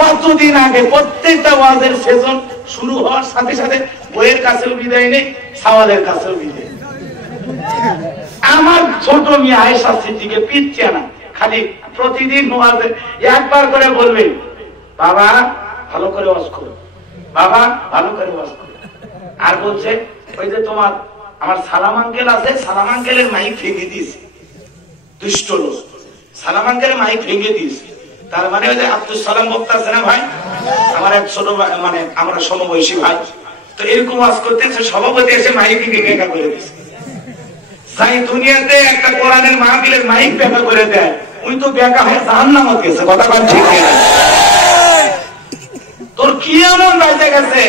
কতদিন আগে প্রত্যেকটা ওয়াজের সেশন শুরু হওয়ার সাথে সাথে বইয়ের কাছেও বিদায় নেই, সাওয়ালের কাছেও বিদায়। আমার ছোট মেয়ে আয়েশা সিদ্দিকে পিচ্ছে না, খালি প্রতিদিন ওয়াজে একবার করে বলবে, বাবা ভালো করে ওয়াজ করো, বাবা ভালো করে ওয়াজ করো। আর বলছে, ওই যে তোমার আমার সালাম আঙ্কেল আছে, সালাম আঙ্কেলের মাইক ভেঙে দিয়েছে, দুষ্ট লোক, সালাম আঙ্কেলের মাইক ভেঙে দিয়েছে। তার মানে ওই যে আব্দুল সালাম বক্তা আছে না ভাই, আমার এক ছোট মানে আমরা সমবয়সী ভাই, তো এরকম ওয়াজ করতে সভাপতি এসে মাইক বেঁকা করে দিয়েছে। তাই দুনিয়াতে একটা কোরআনের মাহফিলের মাইক বেঁকা করে দেয়, ওই তো বেঁকা হয়ে জাহান্নামে গেছে। কথা বল ঠিক না? তোর কি এমন বাজে গেছে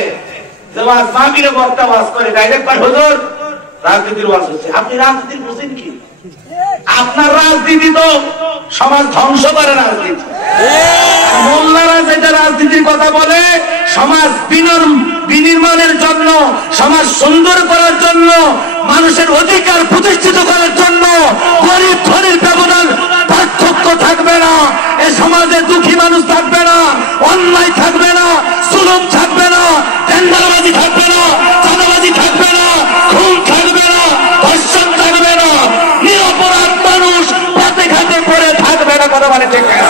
যে ওয়াজ মাহফিলে বক্তা ওয়াজ করে ডাইরেক্ট কয়, হুজুর রাজনীতির ওয়াজ হচ্ছে। আপনি রাজনীতি বুঝেন কি? আপনার রাজনীতি তো সমাজ ধ্বংস করে রাজনীতি। মোল্লারা যেটা রাজনীতির কথা বলে, সমাজ বিনির্মাণের জন্য, সমাজ সুন্দর করার জন্য, মানুষের অধিকার প্রতিষ্ঠিত করার জন্য, গরিব ধনীর ব্যবধান পার্থক্য থাকবে না, এ সমাজে দুঃখী মানুষ থাকবে না, অন্যায় থাকবে না, জুলুম থাকবে না, টেন্ডারবাজি থাকবে না, চাঁদাবাজি থাকবে না, খুন থাকবে না, ধর্ষণ থাকবে না, নিরপরাধ মানুষ পথে ঘাটে পড়ে থাকবে না। কথা বলে ঠিক না?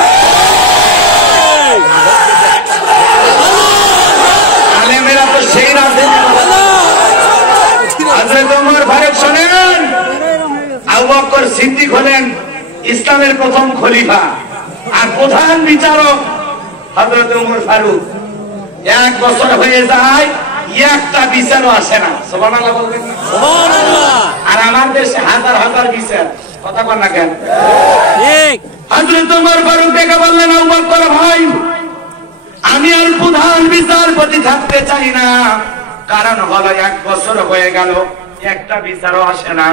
আলেমেরা তো সেই রাজনীতি। হযরত ওমর ফারুক শোনেন, আবু বকর সিদ্দিক হলেন ইসলামের প্রথম খলিফা, আর প্রধান বিচারক হযরত ওমর ফারুক। 1 বছর হয়ে যায়, একটা বিচারও আসে না। সুবহানাল্লাহ বলবেন না? সুবহানাল্লাহ। আর আমার দেশে হাজার হাজার বিচার। কথা বল না কেন? ঠিক। হযরত ওমর ফারুক ডেকে বললেন, আবু বকর ভাই, আমি আর প্রধান বিচারপতি থাকতে চাই না, কারণ হলো 1 বছর হয়ে গেল একটা বিচারও আসে না,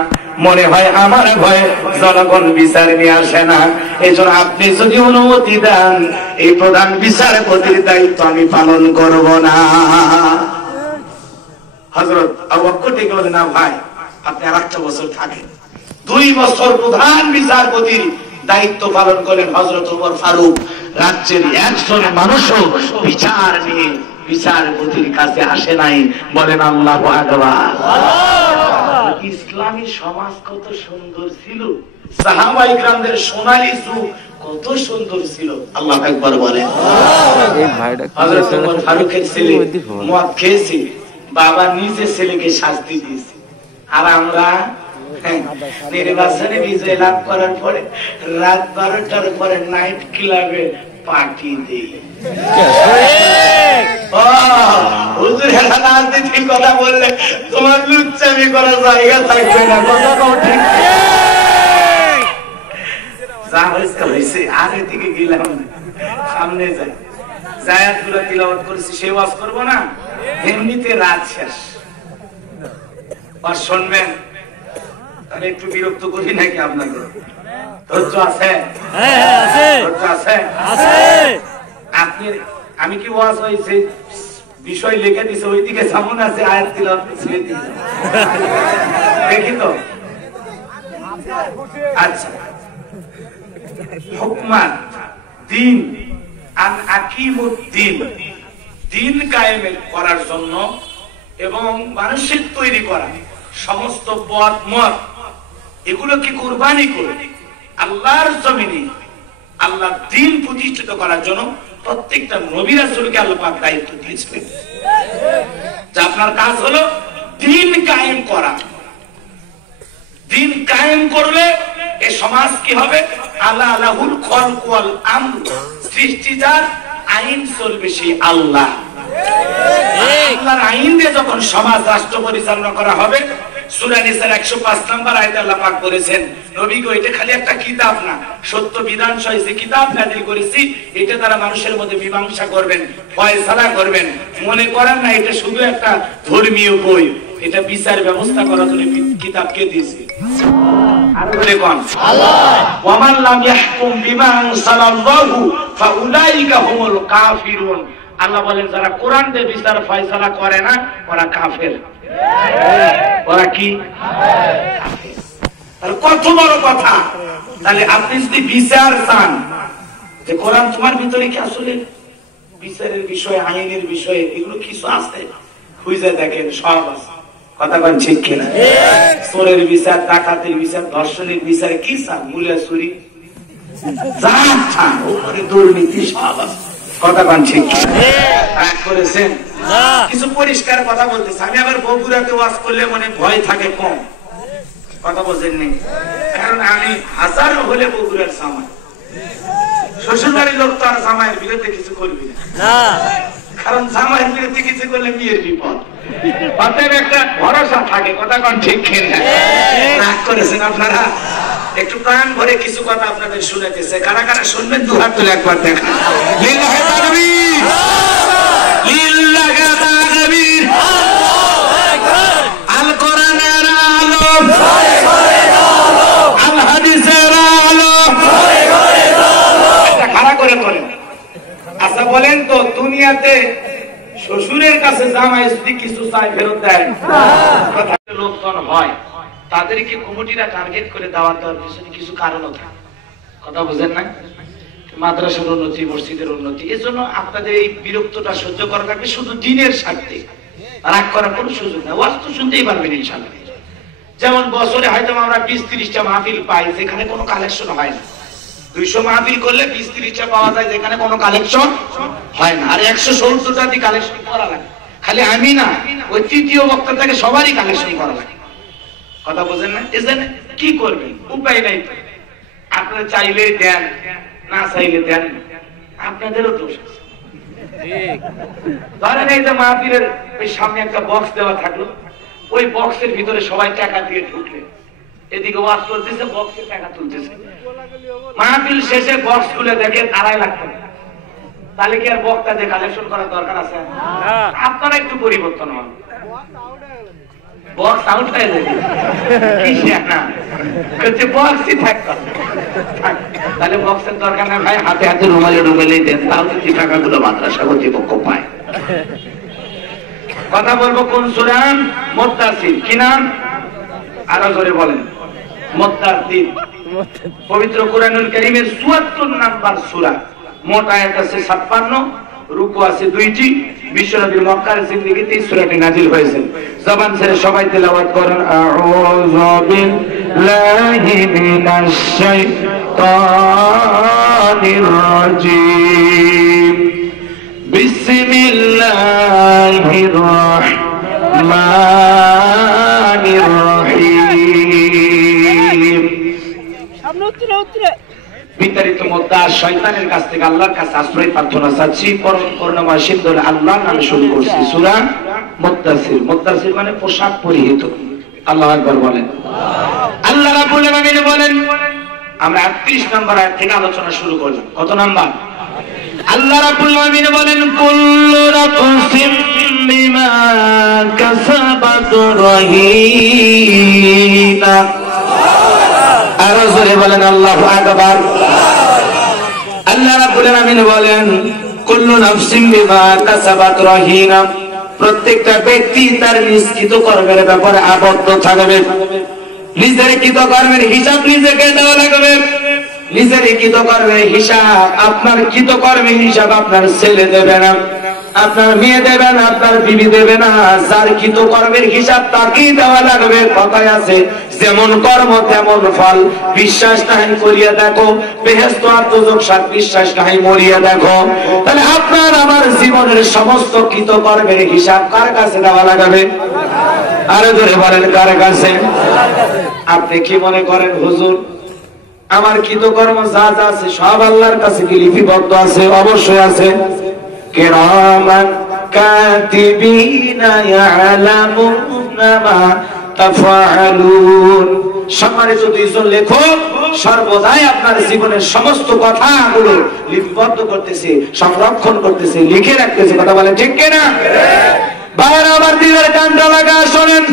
মনে হয় আমার ভয়ে জনগণ বিচার নিয়ে আসে না। এই জন্য আপনি যদি অনুমতি দেন, এই প্রধান বিচারপতির দায়িত্ব আমি পালন করব না। হযরত আবু বকর থেকে বলেন, না ভাই, আপনি আর 1 বছর থাকেন। 2 বছর প্রধান বিচারপতির দায়িত্ব পালন করেন হযরত ওমর ফারুক। রাজ্যের একজন মানুষও বিচার নিয়ে বিচারপতির কাছে আসে নাই। বলেন আল্লাহু আকবার। ইসলামী সমাজ কত সুন্দর ছিল, সাহাবায়ে কেরামদের সোনালী যুগ কত সুন্দর ছিল। আল্লাহু আকবার বলেন। হযরত ওমর ফারুকের ছেলে মদ খেয়েছে, বাবা নিজে ছেলেকে শাস্তি দিয়েছে। আর আমরা নির্বাচনে বিজয় লাভ করার পরে রাত 12টার পরে নাইট ক্লাবে পার্টি দিই। হুজুর হেলা রাজনীতির কথা বললে তোমার লুচ্চামি করার জায়গা থাকবে না। কথা ঠিক যা হয়েছে আর এদিকে গেলাম সামনে যাই জায়াতগুলো তিলাওয়াত করেছি সে ওয়াজ করবো না, এমনিতে রাত শেষ। আর শুনবেন তাহলে একটু বিরক্ত করি নাকি আপনাকে? ধৈর্য আছে? ধৈর্য আছে? আপনি আমি কি ওয়াজ হয়েছে বিষয় লিখে দিছে ওইদিকে সামনে আছে আয়াত তিলাওয়াত ছেড়ে দিছে দেখি তো। আচ্ছা, হুকমান দিন আন আকিমুদ্দিন, দিন কায়েম করার জন্য এবং মানুষের তৈরি করা সমস্ত পথ মত এগুলোকে কুরবানি করে আল্লাহর জমিনে আল্লাহর দিন প্রতিষ্ঠিত করার জন্য প্রত্যেকটা নবী রাসূলকে আল্লাহ পাক দায়িত্ব দিয়েছিলেন যে আপনার কাজ হলো দিন কায়েম করা। দিন কায়েম করলে এই সমাজ কি হবে? আলা আলাহুল খলক ওয়াল আমর, সৃষ্টি যার, আইন চলবে সেই আল্লাহ। আল্লাহর আইন দিয়ে যখন সমাজ রাষ্ট্র পরিচালনা করা হবে, সূরা নিসার 105 নম্বর আয়াতে আল্লাহ পাক বলেছেন, নবী গো এটা খালি একটা কিতাব না, সত্য বিধান সহ যে কিতাব নাযিল করেছি এটা দ্বারা মানুষের মধ্যে মীমাংসা করবেন, ফয়সালা করবেন। মনে করেন না এটা শুধু একটা ধর্মীয় বই, এটা বিচার ব্যবস্থা করার জন্য কিতাব কে দিয়েছে? আর বলে কোন? আল্লাহ। ওয়া মান লাম ইয়াহকুম বিমা আনসালাল্লাহু ফাউলাইকা হুমুল কাফিরুন। আল্লাহ বলেন যারা কোরআন দিয়ে বিচার ফয়সালা করে না ওরা কাফের। ওরা কি? তাহলে কত বড় কথা। তাহলে আপনি যদি বিচার চান যে কোরআন তোমার ভিতরে কি আসলে বিচারের বিষয়ে, আইনের বিষয়ে এগুলো কিছু আছে, খুঁজে দেখেন সব আছে। কথা বলেন ঠিক কিনা? চোরের বিচার, ডাকাতের বিচার, ধর্ষণের বিচার, কি চান? মূল্য চুরি, যা চান উপরে দুর্নীতি সব আছে। কথা বলেন ঠিক রাগ করেছেন? কিছু পরিষ্কার কথা বলতেছে। আমি আবার বগুড়াতে ওয়াজ করলে মনে ভয় থাকে কম। কথা বলছেন নেই? কারণ আমি হাজারো হলে বগুড়ার জামাই, শ্বশুরবাড়ির লোক তো আর জামাইয়ের বিরুদ্ধে কিছু করবি না, কারণ জামাইয়ের বিরুদ্ধে কিছু করলে বিয়ের বিপদ। অতএব একটা ভরসা থাকে। কথা কোন ঠিক কিনা? রাগ করেছেন আপনারা? একটু প্রাণ ভরে কিছু কথা আপনাদের শুনাইতেছে। কারা কারা শুনবেন দু হাত তুলে একবার দেখা। লিল্লাহি তাকবীর, লিল্লাহি তাকবীর, আল্লাহু আকবার। আল কোরআনের আলো, আল হাদিসের আলো, এটা খাড়া করে বলেন। আচ্ছা বলেন তো, দুনিয়াতে শ্বশুরের কাছে জামাই যদি কিছু চাই ফেরত দেয়, কথা লোকজন হয়, তাদেরকে কমিটিরা টার্গেট করে দাওয়াত দেওয়ার পিছনে কিছু কারণও থাকে। কথা বুঝেন না? মাদ্রাসার উন্নতি, মসজিদের উন্নতি, এজন্য আপনাদের এই বিরক্তটা সহ্য করা লাগবে শুধু দিনের স্বার্থে। রাগ করার কোনো সুযোগ নেই। ওয়াজ তো শুনতেই পারবেন ইনশাআল্লাহ। যেমন বছরে হয়তো আমরা 20-30টা মাহফিল পাই যেখানে কোনো কালেকশন হয় না। 200 মাহফিল করলে 20-30টা পাওয়া যায় যেখানে কোনো কালেকশন হয় না। আর 170টা দিয়ে কালেকশন করা লাগে। খালি আমি না, ওই তৃতীয় বক্তা থেকে সবারই কালেকশন করা লাগে। কথা বোঝেন না? এজন্য কি করবেন? উপায় নাই। আপনারা চাইলে দেন, না চাইলে দেন, আপনাদেরও দোষ আছে। ধরেন এই যে মাহফিলের সামনে একটা বক্স দেওয়া থাকলো, ওই বক্সের ভিতরে সবাই টাকা দিয়ে ঢুকলে, এদিকে ওয়াজ করতেছে, বক্সে টাকা তুলতেছে। মাহফিল শেষে বক্স খুলে দেখে 2.5 লাখ টাকা। তাহলে কি আর বক্তা দিয়ে কালেকশন করার দরকার আছে? আপনারা একটু পরিবর্তন হন। বক্স আউট হয়ে যাবে, বক্সই থাকতো। তাহলে বক্সের দরকার না ভাই, হাতে হাতে রুমালে রুমালেই দেন, তাহলে টাকাগুলো মাদ্রাসা কর্তৃপক্ষ পায়। কথা বলবো কোন সূরা? মুদ্দাসির। কি নাম? আরো জোরে বলেন। মুদ্দাসির। পবিত্র কোরআনুল কারীমের ৭৪ নাম্বার সূরা। মোট আয়াত আছে ৫৬, রুকু আছে ২টি। বিশ্বনবীর মক্কার জিন্দেগিতে সূরাটি নাযিল হয়েছে। জবান ছেড়ে সবাই তেলাওয়াত করেন। আউযু বিল্লাহি মিনাশ শাইতানির রাজীম। বিসমিল্লাহির রাহমানির রহিম। বিতাড়িত মুদ্দা শয়তানের কাছ থেকে আল্লাহর কাছে আশ্রয় প্রার্থনা চাচ্ছি। পরম করুণাময় সিন্ধু আল্লাহর নামে শুরু করছি। সূরা মুদ্দাসির, মুদ্দাসির মানে পোশাক পরিহিত। আল্লাহু আকবার বলেন। আল্লাহ রাব্বুল আলামিন বলেন, আমরা 38 নম্বর আয়াত থেকে আলোচনা শুরু করলাম। কত নাম্বার? আল্লাহ রাব্বুল আলামিন বলেন, কুল্লু নাফসিম বিমা কাসাবাত রাহিনা। আর জোরে বলেন আল্লাহু আকবার। আল্লাহ রাব্বুল আলামিন বলেন, কুল্লু নাফসিম বিমা কাসাবাত রাহিনা। প্রত্যেকটা ব্যক্তি তার নিজ কৃতকর্মের ব্যাপারে আবদ্ধ থাকবে। নিজের কৃতকর্মের হিসাব নিজেকে দেওয়া লাগবে। নিজের কৃতকর্মের হিসাব, আপনার কৃতকর্মের হিসাব আপনার ছেলে দেবে না, আপনার মেয়ে দেবে না, আপনার বিবি দেবে না। যার কৃতকর্মের হিসাব তাকেই দেওয়া লাগবে। কথায় আছে, যেমন কর্ম তেমন ফল। বিশ্বাস নাই করিয়া দেখো, বেহেশত আর দোজখ সাত বিশ্বাস নাই মরিয়া দেখো। তাহলে আপনার আমার জীবনের সমস্ত কৃতকর্মের হিসাব কার কাছে দেওয়া লাগবে? আরে ধরে বলেন, কার কাছে? আপনি কি মনে করেন হুজুর আমার কৃতকর্ম যা যা আছে সব আল্লাহর কাছে কি লিপিবদ্ধ আছে? অবশ্যই আছে। কিরামান কাতিবিনা ইয়ালামুনা মা তাফআলুন। সম্মানিত দুইজন লেখক সর্বদাই আপনার জীবনের সমস্ত কথাগুলো লিপিবদ্ধ করতেছে, সংরক্ষণ করতেছে, লিখে রাখতেছে। কথা বলেন ঠিক কিনা? বাইরে আমার দিলের কানটা লাগা শোনেন।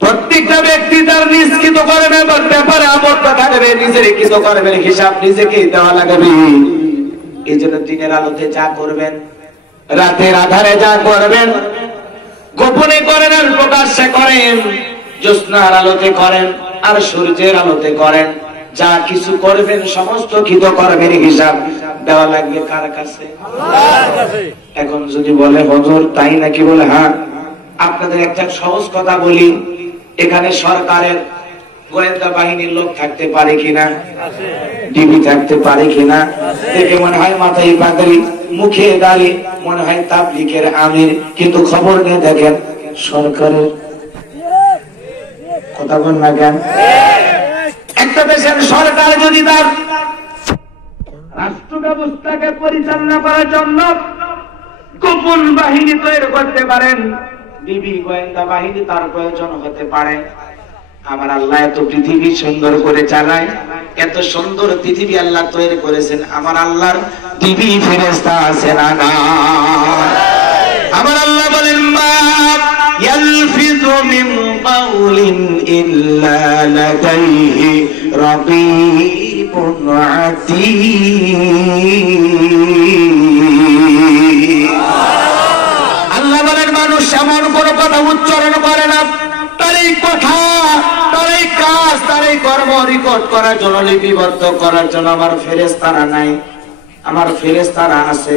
প্রত্যেকটা ব্যক্তি তার নিজ কৃতকর্মের ব্যাপারে আবদ্ধ থাকবে। নিজের কৃতকর্মের হিসাব নিজেকেই দেওয়া লাগবে। এই জন্য দিনের আলোতে যা করবেন, রাতের আধারে যা করবেন, গোপনে করেন আর প্রকাশ্যে করেন, জ্যোৎস্নার আলোতে করেন আর সূর্যের আলোতে করেন, যা কিছু করবেন সমস্ত কৃতকর্মের হিসাব দেওয়া লাগবে কার কাছে? আল্লাহর কাছে। এখন যদি বলে হুজুর তাই নাকি? বলে হ্যাঁ। আপনাদের একটা সহজ কথা বলি, এখানে সরকারের গোয়েন্দা বাহিনীর লোক থাকতে পারে কিনা? ডিবি থাকতে পারে কিনা? দেখে মনে হয় মাথায় পাগড়ি, মুখে দাড়ি, মনে হয় তাবলীগের আমির, কিন্তু খবর নিয়ে দেখেন সরকারের। কথা বল না কেন? একটা দেশের সরকার যদি তার রাষ্ট্র ব্যবস্থাকে পরিচালনা করার জন্য গোপন বাহিনী তৈরি করতে পারেন, ডিবি গোয়েন্দা বাহিনী তার প্রয়োজন হতে পারে। আমার আল্লাহ এত পৃথিবী সুন্দর করে চালায়, এত সুন্দর পৃথিবী আল্লাহ তৈরি করেছেন। আমার আল্লাহর ডিবি ফেরেশতা আছে না? না। আমার আল্লাহ বলেন, মা ইয়ালফিযু মিন কাউলিন ইল্লা লাদাইহি রাকীবুন আতীদ। আল্লাহ বলেন, মানুষ এমন কোন কথা উচ্চারণ করে না, তার এই কথা, তার এই কাজ, তার এই কর্ম রেকর্ড করার জন্য, লিপিবদ্ধ করার জন্য আমার ফেরেশতারা নাই। আমার ফেরেশতারা আছে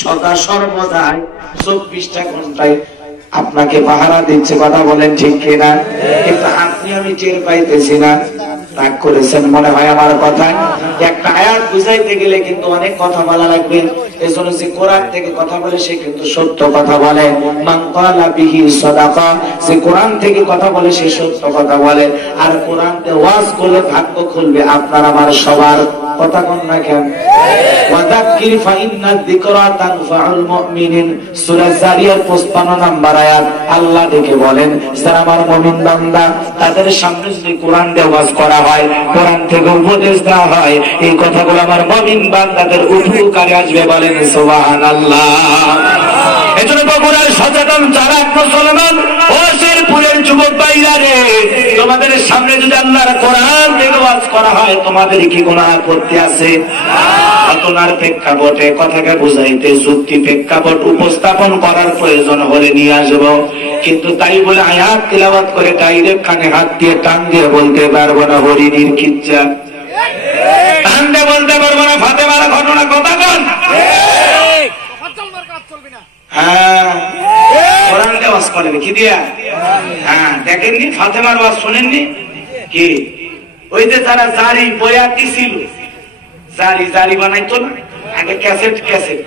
সদা সর্বদাই 24টা ঘন্টায় আপনাকে পাহারা দিচ্ছে। কথা বলেন ঠিক কিনা? কিন্তু আপনি আমি টের পাইতেছি না। রাগ করেছেন মনে হয় আমার কথায়। একটা আয়াত বুঝাইতে গেলে কিন্তু অনেক কথা বলা লাগবে। এজন্য যে কোরআন থেকে কথা বলে সে কিন্তু সত্য কথা বলে। মান ক্বালা বিহি সাদাকা, যে কোরআন থেকে কথা বলে সে সত্য কথা বলে। আর কোরআনতে ওয়াজ করলে ভাগ্য খুলবে আপনার আমার সবার। কথা কোন না কেন? ওয়াযাক্কির ফাইন্না যিকরা তানফাউল মুমিনিন। সূরা জারিয়ার 55 নম্বর আয়াত আল্লাহ ডেকে বলেন, যারা আমার মুমিন বান্দা তাদের সামনে যদি কোরআন দিয়ে ওয়াজ করা হয়, কোরআন থেকে উপদেশ দেওয়া হয়, এই কথাগুলো আমার মুমিন বান্দাদের উপকারে আসবে। বলেন সুবহানাল্লাহ। এজন্য বগুড়ার সচেতন চালাক মুসলমান ও শেরপুরের যুবক ভাইরা রে, তোমাদের সামনে যদি আল্লাহর কোরআন থেকে ওয়াজ করা হয়, তোমাদের কি কোনো আপত্তি আছে? ঘটনার প্রেক্ষাপটে কথাকে বুঝাইতে যুক্তি প্রেক্ষাপট উপস্থাপন করার প্রয়োজন হলে নিয়ে আসবো, কিন্তু তাই বলে আয়াত তিলাওয়াত করে ডাইরেক্ট কানে হাত দিয়ে টান দিয়ে বলতে পারবো না হরিণীর কিচ্ছা, টান দিয়ে বলতে পারবো না ফাতেমার ঘটনা। কথা বল। হ্যাঁ, কোরআন দিয়ে ওয়াজ করেন কি দিয়া? হ্যাঁ, দেখেননি ফাতেমার ওয়াজ শোনেননি কি? ওই যে তারা জারি বয়াতি ছিল, জারি জারি বানাইতো না আগে, ক্যাসেট ক্যাসেট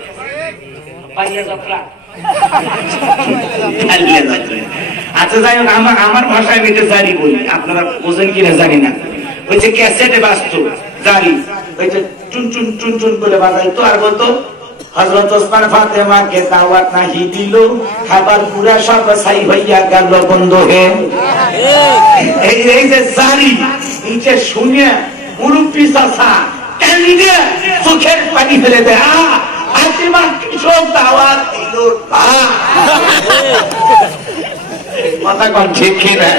আচ্ছা যাই হোক, আমার ভাষায় আমি জারি বলি, আপনারা বোঝেন কিনা জানি না। ওই যে ক্যাসেটে বাজতো জারি, ওই যে টুন টুন টুন টুন করে বাজাইতো আর বলতো হযরত ওসমান ফাতেমাকে দাওয়াত নাহি দিল, খাবার পুরা সব ছাই হইয়া গেল বন্ধু হে। এই যে জারি, এই যে শুনে মুরব্বি চাচা কান্দিয়ে চোখের পানি ফেলে দেয়। ফাতেমা কিসব দাওয়াত দিল, কথা কোন ঠিক কিনা?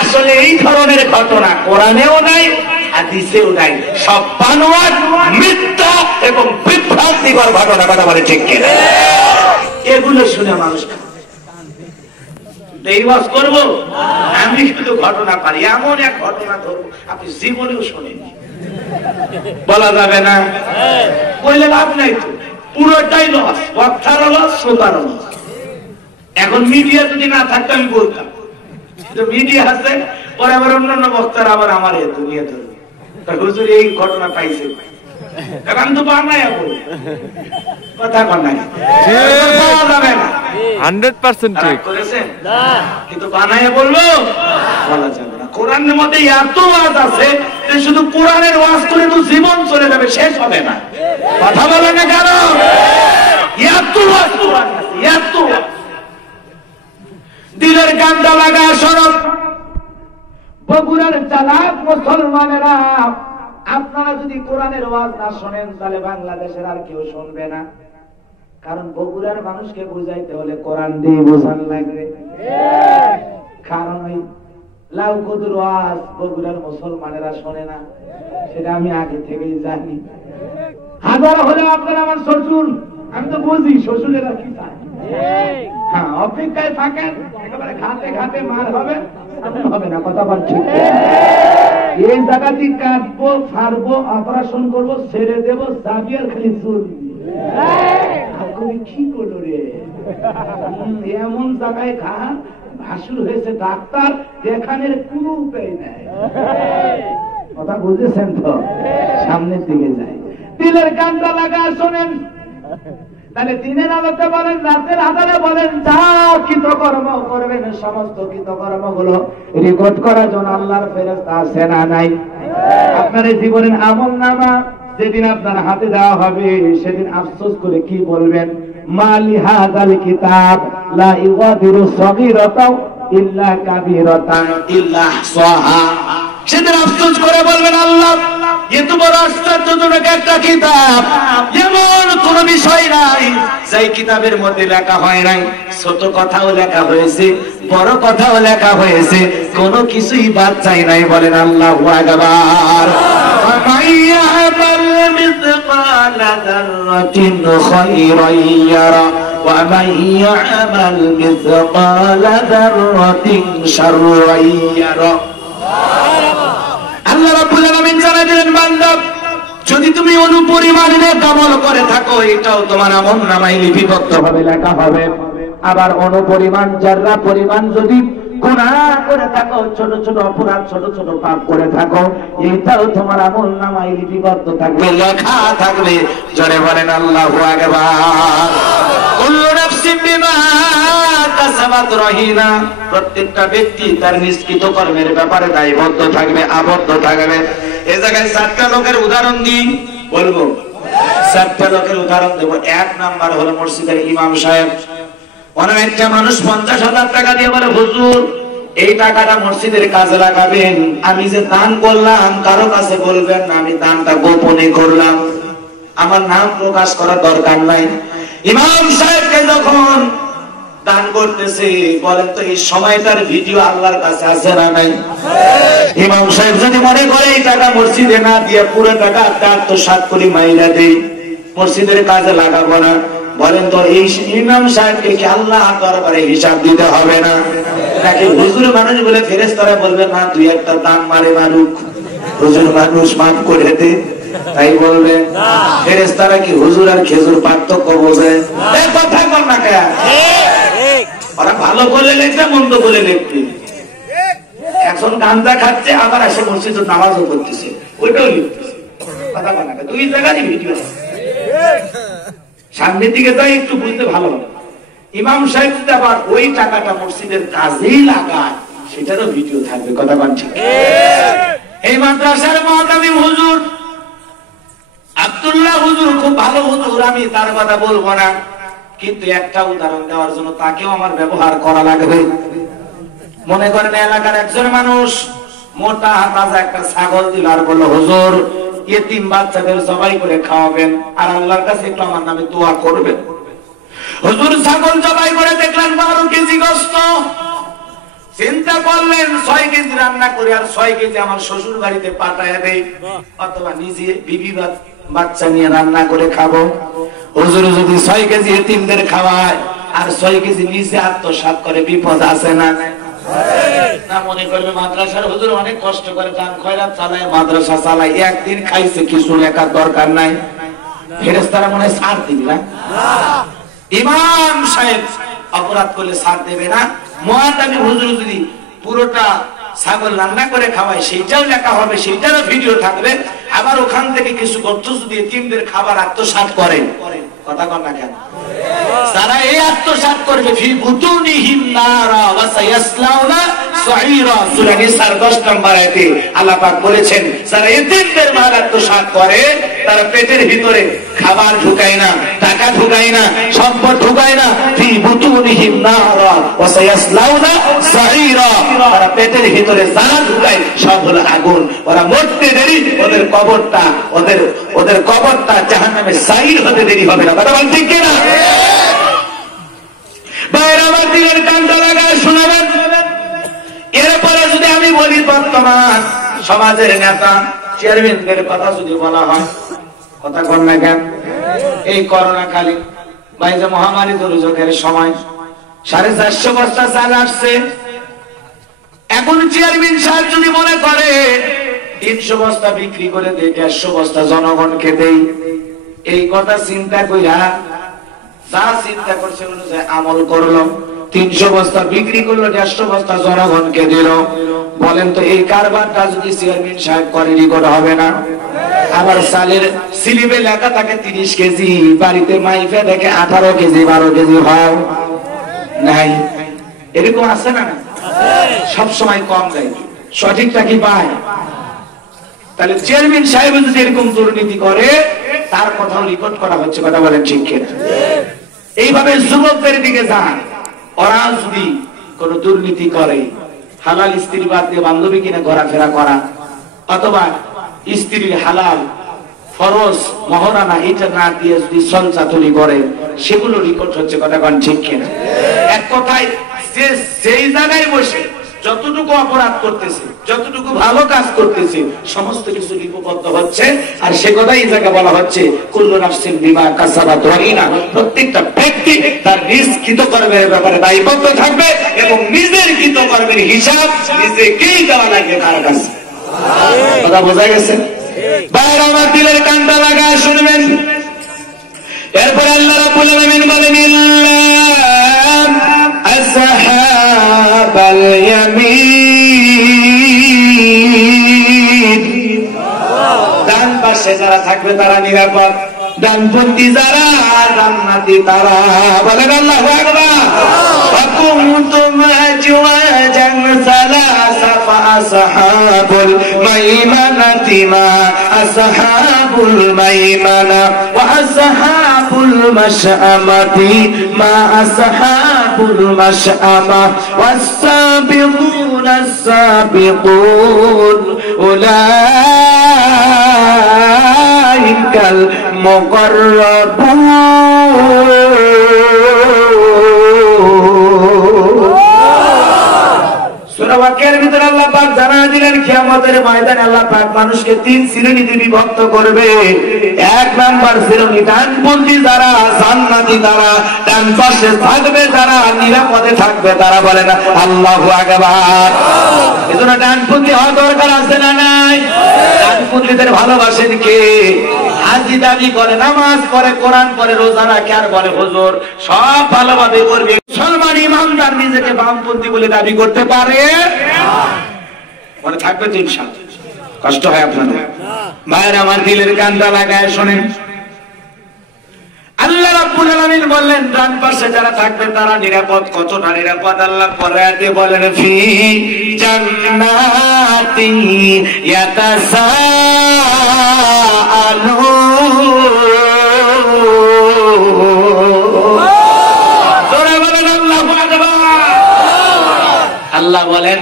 আসলে এই ধরনের ঘটনা কোরআনেও নাই, হাদিসেও নাই, সব বানোয়াট, মিথ্যা এবং বিভ্রান্তিকর ঘটনা, কথা বলে ঠিক কিনা? এগুলো শুনে মানুষ দেওয়াজ করবো। আমি শুধু ঘটনা পারি, এমন এক ঘটনা ধরবো আপনি জীবনেও শোনেন, বলা যাবে না, বললে লাভ নাই তো, পুরোটাই লস, বক্তারও লস, শ্রোতারও লস। এখন মিডিয়া যদি না থাকতো আমি বলতাম, মিডিয়া আছে, পরে আবার অন্যান্য বক্তারা আবার আমার দুনিয়া ধরবে, হুজুর এই ঘটনা পাইছে, কারণ তো বানায় কথা কন নাই, 100% ঠিক করেছেন, কিন্তু বানায় বলবো বলা যাবে না। কোরআনের মধ্যে এত ওয়াজ আছে যে শুধু কোরআনের ওয়াজ করে তো জীবন চলে যাবে, শেষ হবে না, কথা বলে না কেন? এত ওয়াজ কোরআন আছে, এত দিলের কান্দা লাগা শরৎ বগুড়ার চালাক মুসলমানেরা, আপনারা যদি কোরআনের ওয়াজ না শোনেন তাহলে বাংলাদেশের আর কেউ শুনবে না। কারণ বগুড়ার মানুষকে বুঝাইতে হলে কোরআন দিয়ে বোঝান লাগবে। কারণ ওই লাউ কদুর ওয়াজ বগুড়ার মুসলমানেরা শোনে না, সেটা আমি আগে থেকেই জানি। হাজার হলে আপনারা আমার শ্বশুর, আমি তো বুঝি শ্বশুরেরা কি চায়। হ্যাঁ, অপেক্ষায় থাকেন, একেবারে ঘাটে ঘাটে মার হবে, হবে না, কথা বলছি। এই জায়গাটি কাটবো, ফাড়বো, অপারেশন করবো, ছেড়ে দেবো, চাবি আর খালি চলবি। কি করলো রে, এমন জায়গায় খান ভাসুর হয়েছে ডাক্তার, দেখানোর কোন উপায় নাই, কথা বুঝেছেন তো? সামনের দিকে যাই, দিলের কান্দা লাগা শোনেন, তাহলে দিনের আলোতে বলেন, রাতের আধারে বলেন, যা কৃতকর্ম করবেন সমস্ত কৃতকর্ম গুলো রেকর্ড করার জন্য আল্লাহর ফেরেশতা আছে না নাই? আপনার জীবনের আমল নামা যেদিন আপনার হাতে দেওয়া হবে, সেদিন আফসোস করে কি বলবেন? মালি হাযাল কিতাব লা ইগাদিরু সগীরাতাও ইল্লা কাবীরাতান ইল্লা আহসাহা। সেদিন আফসোস করে বলবেন, আল্লাহ এত বড় আশ্চর্যজনক একটা কিতাব, এমন কোন বিষয় নাই যাই কিতাবের মধ্যে লেখা হয় নাই। ছোট কথাও লেখা হয়েছে, বড় কথাও লেখা হয়েছে, কোনো কিছুই বাদ চাই নাই। বলেন আল্লাহু আকবার। مثقال ذرة خيرا يره ومن يعمل مثقال ذرة شرا يره। আল্লাহ রাব্বুল আলামিন জানাই দিলেন, বান্দা যদি তুমি অনুপরিমাণ নেক আমল করে থাকো, এটাও তোমার আমলনামায় লিপিবদ্ধ হবে, লেখা হবে। আবার অনুপরিমাণ যারা পরিমাণ যদি গুনাহ করে থাকো, ছোট ছোট অপরাধ, ছোট ছোট পাপ করে থাকো, এটাও তোমার আমলনামায় লিপিবদ্ধ থাকবে, লেখা থাকবে। জোরে বলেন আল্লাহু আকবার। কুল্লু নাফসিন বিমা কাসাবাত রহিনা। প্রত্যেকটা ব্যক্তি তার নিষ্কৃত কর্মের ব্যাপারে দায়বদ্ধ থাকবে, আবদ্ধ থাকবে। এই জায়গায় 4টা লোকের উদাহরণ দিই, বলবো 4টা লোকের উদাহরণ দেবো। 1 নাম্বার হলো মসজিদের ইমাম সাহেব। অনেক একটা মানুষ 50,000 টাকা দিয়ে বলে, হুজুর এই টাকাটা মসজিদের কাজে লাগাবেন, আমি যে দান করলাম কারো কাছে বলবেন না, আমি দানটা গোপনে করলাম, আমার নাম প্রকাশ করার দরকার নাই। ইমাম সাহেবকে যখন দান করতেছে, বলেন তো এই সময়টার ভিডিও আল্লাহর কাছে আছে না নাই? ইমাম সাহেব যদি মনে করে এই টাকা মসজিদে না দিয়ে পুরো টাকা আত্মসাৎ করে মাইরা দেই, মসজিদের কাজে লাগাবো না, বলেন তো এই ইমাম সাহেবকে কি আল্লাহ দরবারে হিসাব দিতে হবে না? নাকি হুজুর মানুষ বলে ফেরেশতারা বলবে না, তুই একটা দান মারে মারুক, হুজুর মানুষ মাফ করে দে, তাই বলবে? ফেরেশতারা কি হুজুর আর খেজুর পার্থক্য বোঝে? কথা বল না কেন? ওরা ভালো বলে লিখবে, মন্দ বলে লিখবে। এখন গাঁজা খাচ্ছে, আবার এসে মসজিদে নামাজও করতেছে, ওইটাও লিখতেছে, কথা বল না কেন? 2 জায়গারই ভিডিও। সামনের দিকে যাই, একটু বুঝতে ভালো হবে। ইমাম সাহেব যদি আবার ওই টাকাটা মসজিদের কাজেই লাগায়, সেটারও ভিডিও থাকবে, কথা বল ঠিক? এই মাদ্রাসার মুআজ্জিম হুজুর আব্দুল্লাহ হুজুর খুব ভালো হুজুর, আমি তার কথা বলবো না, কিন্তু একটা উদাহরণ দেওয়ার জন্য তাকেও আমার ব্যবহার করা লাগবে। মনে করেন এলাকার একজন মানুষ মোটা তাজা একটা ছাগল দিল আর বলল, হুজুর ইতিম বাচ্চাদের জবাই করে খাওয়াবেন আর আল্লাহর কাছে একটু আমার নামে দোয়া করবেন। হুজুর ছাগল জবাই করে দেখলেন 12 কেজি গোশত। চিন্তা করলেন 6 কেজি রান্না করে আর 6 কেজি আমার শ্বশুর বাড়িতে পাঠায় দেই, অথবা নিজে বিবি বাচ্চা নিয়ে রান্না করে খাবো। হুজুর যদি 6 কেজি এতিমদের খাওয়ায় আর 6 কেজি নিজে আত্মসাৎ করে, বিপদ আছে না? না মনে করবে মাদ্রাসার হুজুর অনেক কষ্ট করে দান খয়রাত চালায়, মাদ্রাসা চালায়, একদিন খাইছে কিছু লেখার দরকার নাই, ফেরেশতারা মনে হয় ছাড় দিবে না? ইমাম সাহেব অপরাধ করলে ছাড় দেবে না? মুআতামি হুজুর যদি পুরোটা ছাগল রান্না করে খাওয়ায়, সেইটাও লেখা হবে, সেইটারও ভিডিও থাকবে। আবার ওখান থেকে কিছু অর্থ যদি এতিমদের খাবার আত্মসাৎ করে, কথা কর না কেন? যারা এই আত্মসাৎ করবে ফি বুতুনিহিম নারা ওয়া সায়াসলাউনা সাঈরা, সূরা নিসার 10 নম্বর আয়াতে আল্লাহ পাক বলেছেন, যারা এতিমদের মাল আত্মসাৎ করে তারা পেটের ভিতরে খাবার ঢুকায় না, টাকা ঢুকায় না, সম্পদ ঢুকায় না, ফি বুতুনিহিম নারা ওয়া সায়াসলাউনা সাঈরা, তারা পেটের ভিতরে যা ঢুকায় সব হলো আগুন। ওরা মরতে দেরি, ওদের কবরটা জাহান্নামে সাঈর হতে দেরি হবে না। কথা বল ঠিক কি না? বাইরে আমার দিনের কানটা লাগায় শোনাবেন। এরপরে যদি আমি বলি বর্তমান সমাজের নেতা চেয়ারম্যানদের কথা যদি বলা হয়, কথা কর না কেন? এই করোনা কালীন ভাই যে মহামারী দুর্যোগের সময় 450 বস্তা চাল আসছে, এখন চেয়ারম্যান সাহেব যদি মনে করে 300 বস্তা বিক্রি করে দেয়, 150 বস্তা জনগণকে দেই, এই কথা চিন্তা কইরা যা চিন্তা করছে অনুযায়ী আমল করলো, 300 বস্তা বিক্রি করলো, 150 বস্তা জনগণকে দিল। বলেন তো এই কারবারটা যদি চেয়ারম্যান সাহেব করে, রেকর্ড হবে না? আবার চালের স্লিপে লেখা থাকে 30 কেজি, বাড়িতে মাইফে দেখে 18 কেজি 12 কেজি হয় নাই, এরকম আছে না? সব সময় কম দেয়, সঠিকটা কি পায়? তাহলে চেয়ারম্যান সাহেব যদি এরকম দুর্নীতি করে, তার কথাও রেকর্ড করা হচ্ছে। কথা বলেন ঠিক কিনা? এইভাবে যুবকদের দিকে যান, ওরা যদি কোন দুর্নীতি করে, হালাল স্ত্রী বাদ দিয়ে বান্ধবী কিনে ঘোরাফেরা করা, অথবা স্ত্রীর হালাল ফরজ মহারানা এটা না দিয়ে যদি সঞ্চাতনি করে, সেগুলো রেকর্ড হচ্ছে। কথা বলেন ঠিক কিনা? এক কথায় সেই জায়গায় বসে যতটুকু অপরাধ করতেছে, যতটুকু ভালো কাজ করতেছে, সমস্ত কিছু লিপিবদ্ধ হচ্ছে। আর সে কথাই এই জায়গায় বলা হচ্ছে, কুল্লু নাফসিন বিমা কাসাবাত রাহিনা, প্রত্যেকটা ব্যক্তি তার নিজ কৃতকর্মের ব্যাপারে দায়বদ্ধ থাকবে এবং নিজের কৃতকর্মের হিসাব নিজেকেই দেওয়া লাগবে তার কাছে। কথা বোঝা গেছে? বাইরে আমার দিলের কানটা লাগায় শুনবেন। এরপর আল্লাহ রাব্বুল আলামিন বলেন, আসহাবাল ইয়ামিন, ডান পাশে যারা থাকবে তারা নিরাপদ, ডানপন্থী যারা জান্নাতি তারা। বলেন আল্লাহু আকবার। وكنتم أزواجا ثلاثة فأصحاب الميمنة ما أصحاب الميمنة وأصحاب المشأمة ما أصحاب المشأمة والسابقون السابقون أولئك المقربون। সূরা ওয়াকিয়ার ভিতরে আল্লাহ পাক জানায় দিলেন, কিয়ামতের ময়দানে আল্লাহ পাক মানুষকে 3 শ্রেণীতে বিভক্ত করবে। 1 নাম্বার শ্রেণী ডানপন্থী যারা, জান্নাতি যারা, ডান পাশে থাকবে যারা, নিরাপদে থাকবে তারা। বলেন আল্লাহু আকবার। এজন্য ডানপন্থী হওয়া দরকার আছে না নাই? ডানপন্থীদের ভালোবাসেন কে? হাজি দাবি করে, নামাজ পড়ে, কোরআন পড়ে, রোজা রাখে, আর বলে হুজুর সব ভালোভাবে করবে। মুসলমান ইমানদার নিজেকে বামপন্থী বলে দাবি করতে পারে? মনে থাকবে তো ইনশাআল্লাহ। কষ্ট হয় আপনাদের? ভাইরা আমার দিলের কানটা লাগায় শোনেন। আল্লাহ রাব্বুল আলামিন বললেন ডান পাশে যারা থাকবে তারা নিরাপদ। কতটা নিরাপদ আল্লাহ পরে বলেন, ফি জান্নাতি ইয়াতাসাআলুন। আল্লাহ বলেন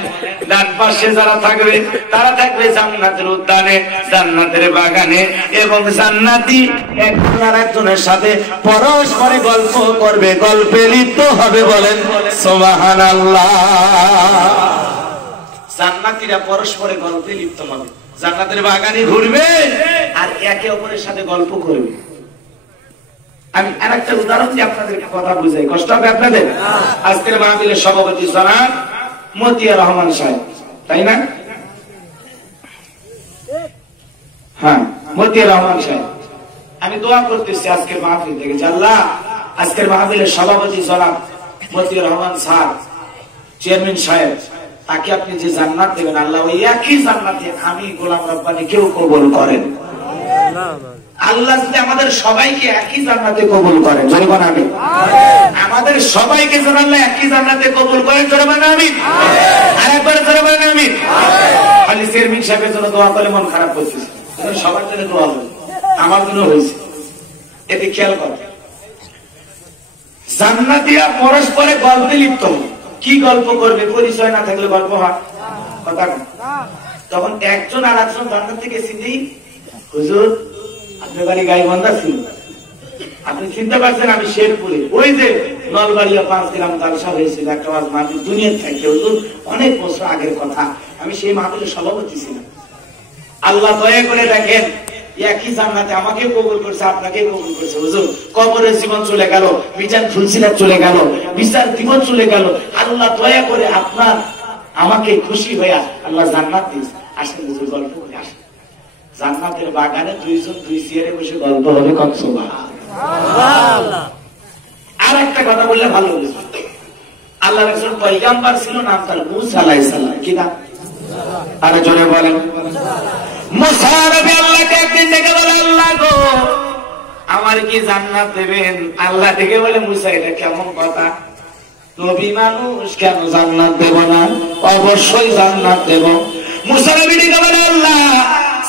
ডান পাশে যারা থাকবে তারা থাকবে জান্নাতের উদ্যানে, জান্নাতের বাগানে, এবং জান্নাতি একজন আরেকজনের সাথে পরস্পরে গল্প করবে, গল্পে লিপ্ত হবে। বলেন সুবহানাল্লাহ। জান্নাতীরা পরস্পরে গল্পে লিপ্ত হবে, জান্নাতের বাগানে ঘুরবে আর একে অপরের সাথে গল্প করবে। আমি আরেকটা উদাহরণ দিয়ে আপনাদের কথা বুঝাই, কষ্ট হবে আপনাদের। আজকের মাহফিলের সভাপতি জনাব মতিয়া রহমান সাহেব, তাই না? হ্যাঁ, মতিয়া রহমান সাহেব। আমি দোয়া করতেছি আজকের মাহফিল থেকে, আল্লাহ আজকের মাহফিলের সভাপতি জনাব মতিয়া রহমান স্যার, চেয়ারম্যান সাহেব, তাকে আপনি যে জান্নাত দেবেন আল্লাহ ওই একই জান্নাতে আমি গোলাম রব্বানি কেউ কবুল করেন। আল্লাহ যদি আমাদের সবাইকে একই জান্নাতে কবুল করেন, জোরে বলেন আমিন। আমাদের সবাইকে যেন আল্লাহ একই জান্নাতে কবুল করেন, জোরে বলেন আমিন। আরেকবার জোরে বলেন আমিন। খালি চেয়ারম্যান সাহেবের জন্য দোয়া করে মন খারাপ করতেছে, সবার জন্য দোয়া হবে, আমার জন্য হয়েছে। এতে খেয়াল কর, জান্নাতীরা পরস্পরে গল্পে লিপ্ত হবে। কি গল্প করবে? পরিচয় না থাকলে গল্প হয় কথা না। তখন একজন আর একজন জান্নাত থেকে চিনি, হুজুর আপনার বাড়ি গাইবান্ধা ছিল, আপনি চিনতে পারছেন আমি শেরপুরে, ওই যে নলবাড়িয়া 5 গ্রাম জালসা হয়েছিল একটা মাহফিল, দুনিয়ার থাকতে হুজুর অনেক বছর আগের কথা, আমি সেই মাহফিলের সভাপতি ছিলাম। আল্লাহ দয়া করে দেখেন একই জান্নাতে আমাকে কবুল করছে, আপনাকে কবুল করছে। হুজুর কবরের জীবন চলে গেল, বিচার ফুলসিরাত চলে গেল, বিচার জীবন চলে গেল, আল্লাহ দয়া করে আপনার আমাকে খুশি হইয়া আল্লাহ জান্নাত দিয়েছে। আসেন হুজুর গল্প করে আসেন। জান্নাতের বাগানে দুইজন দুই চেয়ারে বসে গল্প হবে। আর একটা কথা বললে ভালো বুঝবে, আল্লাহর একজন পয়গাম্বর ছিল, নাম তার মুসা আলাইহিস সালাম। কি নাম? আরে জোরে বলেন। মুসা নবী আল্লাহকে একদিন ডেকে বলে, আল্লাহ গো আমার কি জান্নাত দেবেন? আল্লাহ ডেকে বলে, মুসা এটা কেমন কথা? নবী মানুষ কেন জান্নাত দেব না? অবশ্যই জান্নাত দেব। মুসা নবী ডেকে বলে, আল্লাহ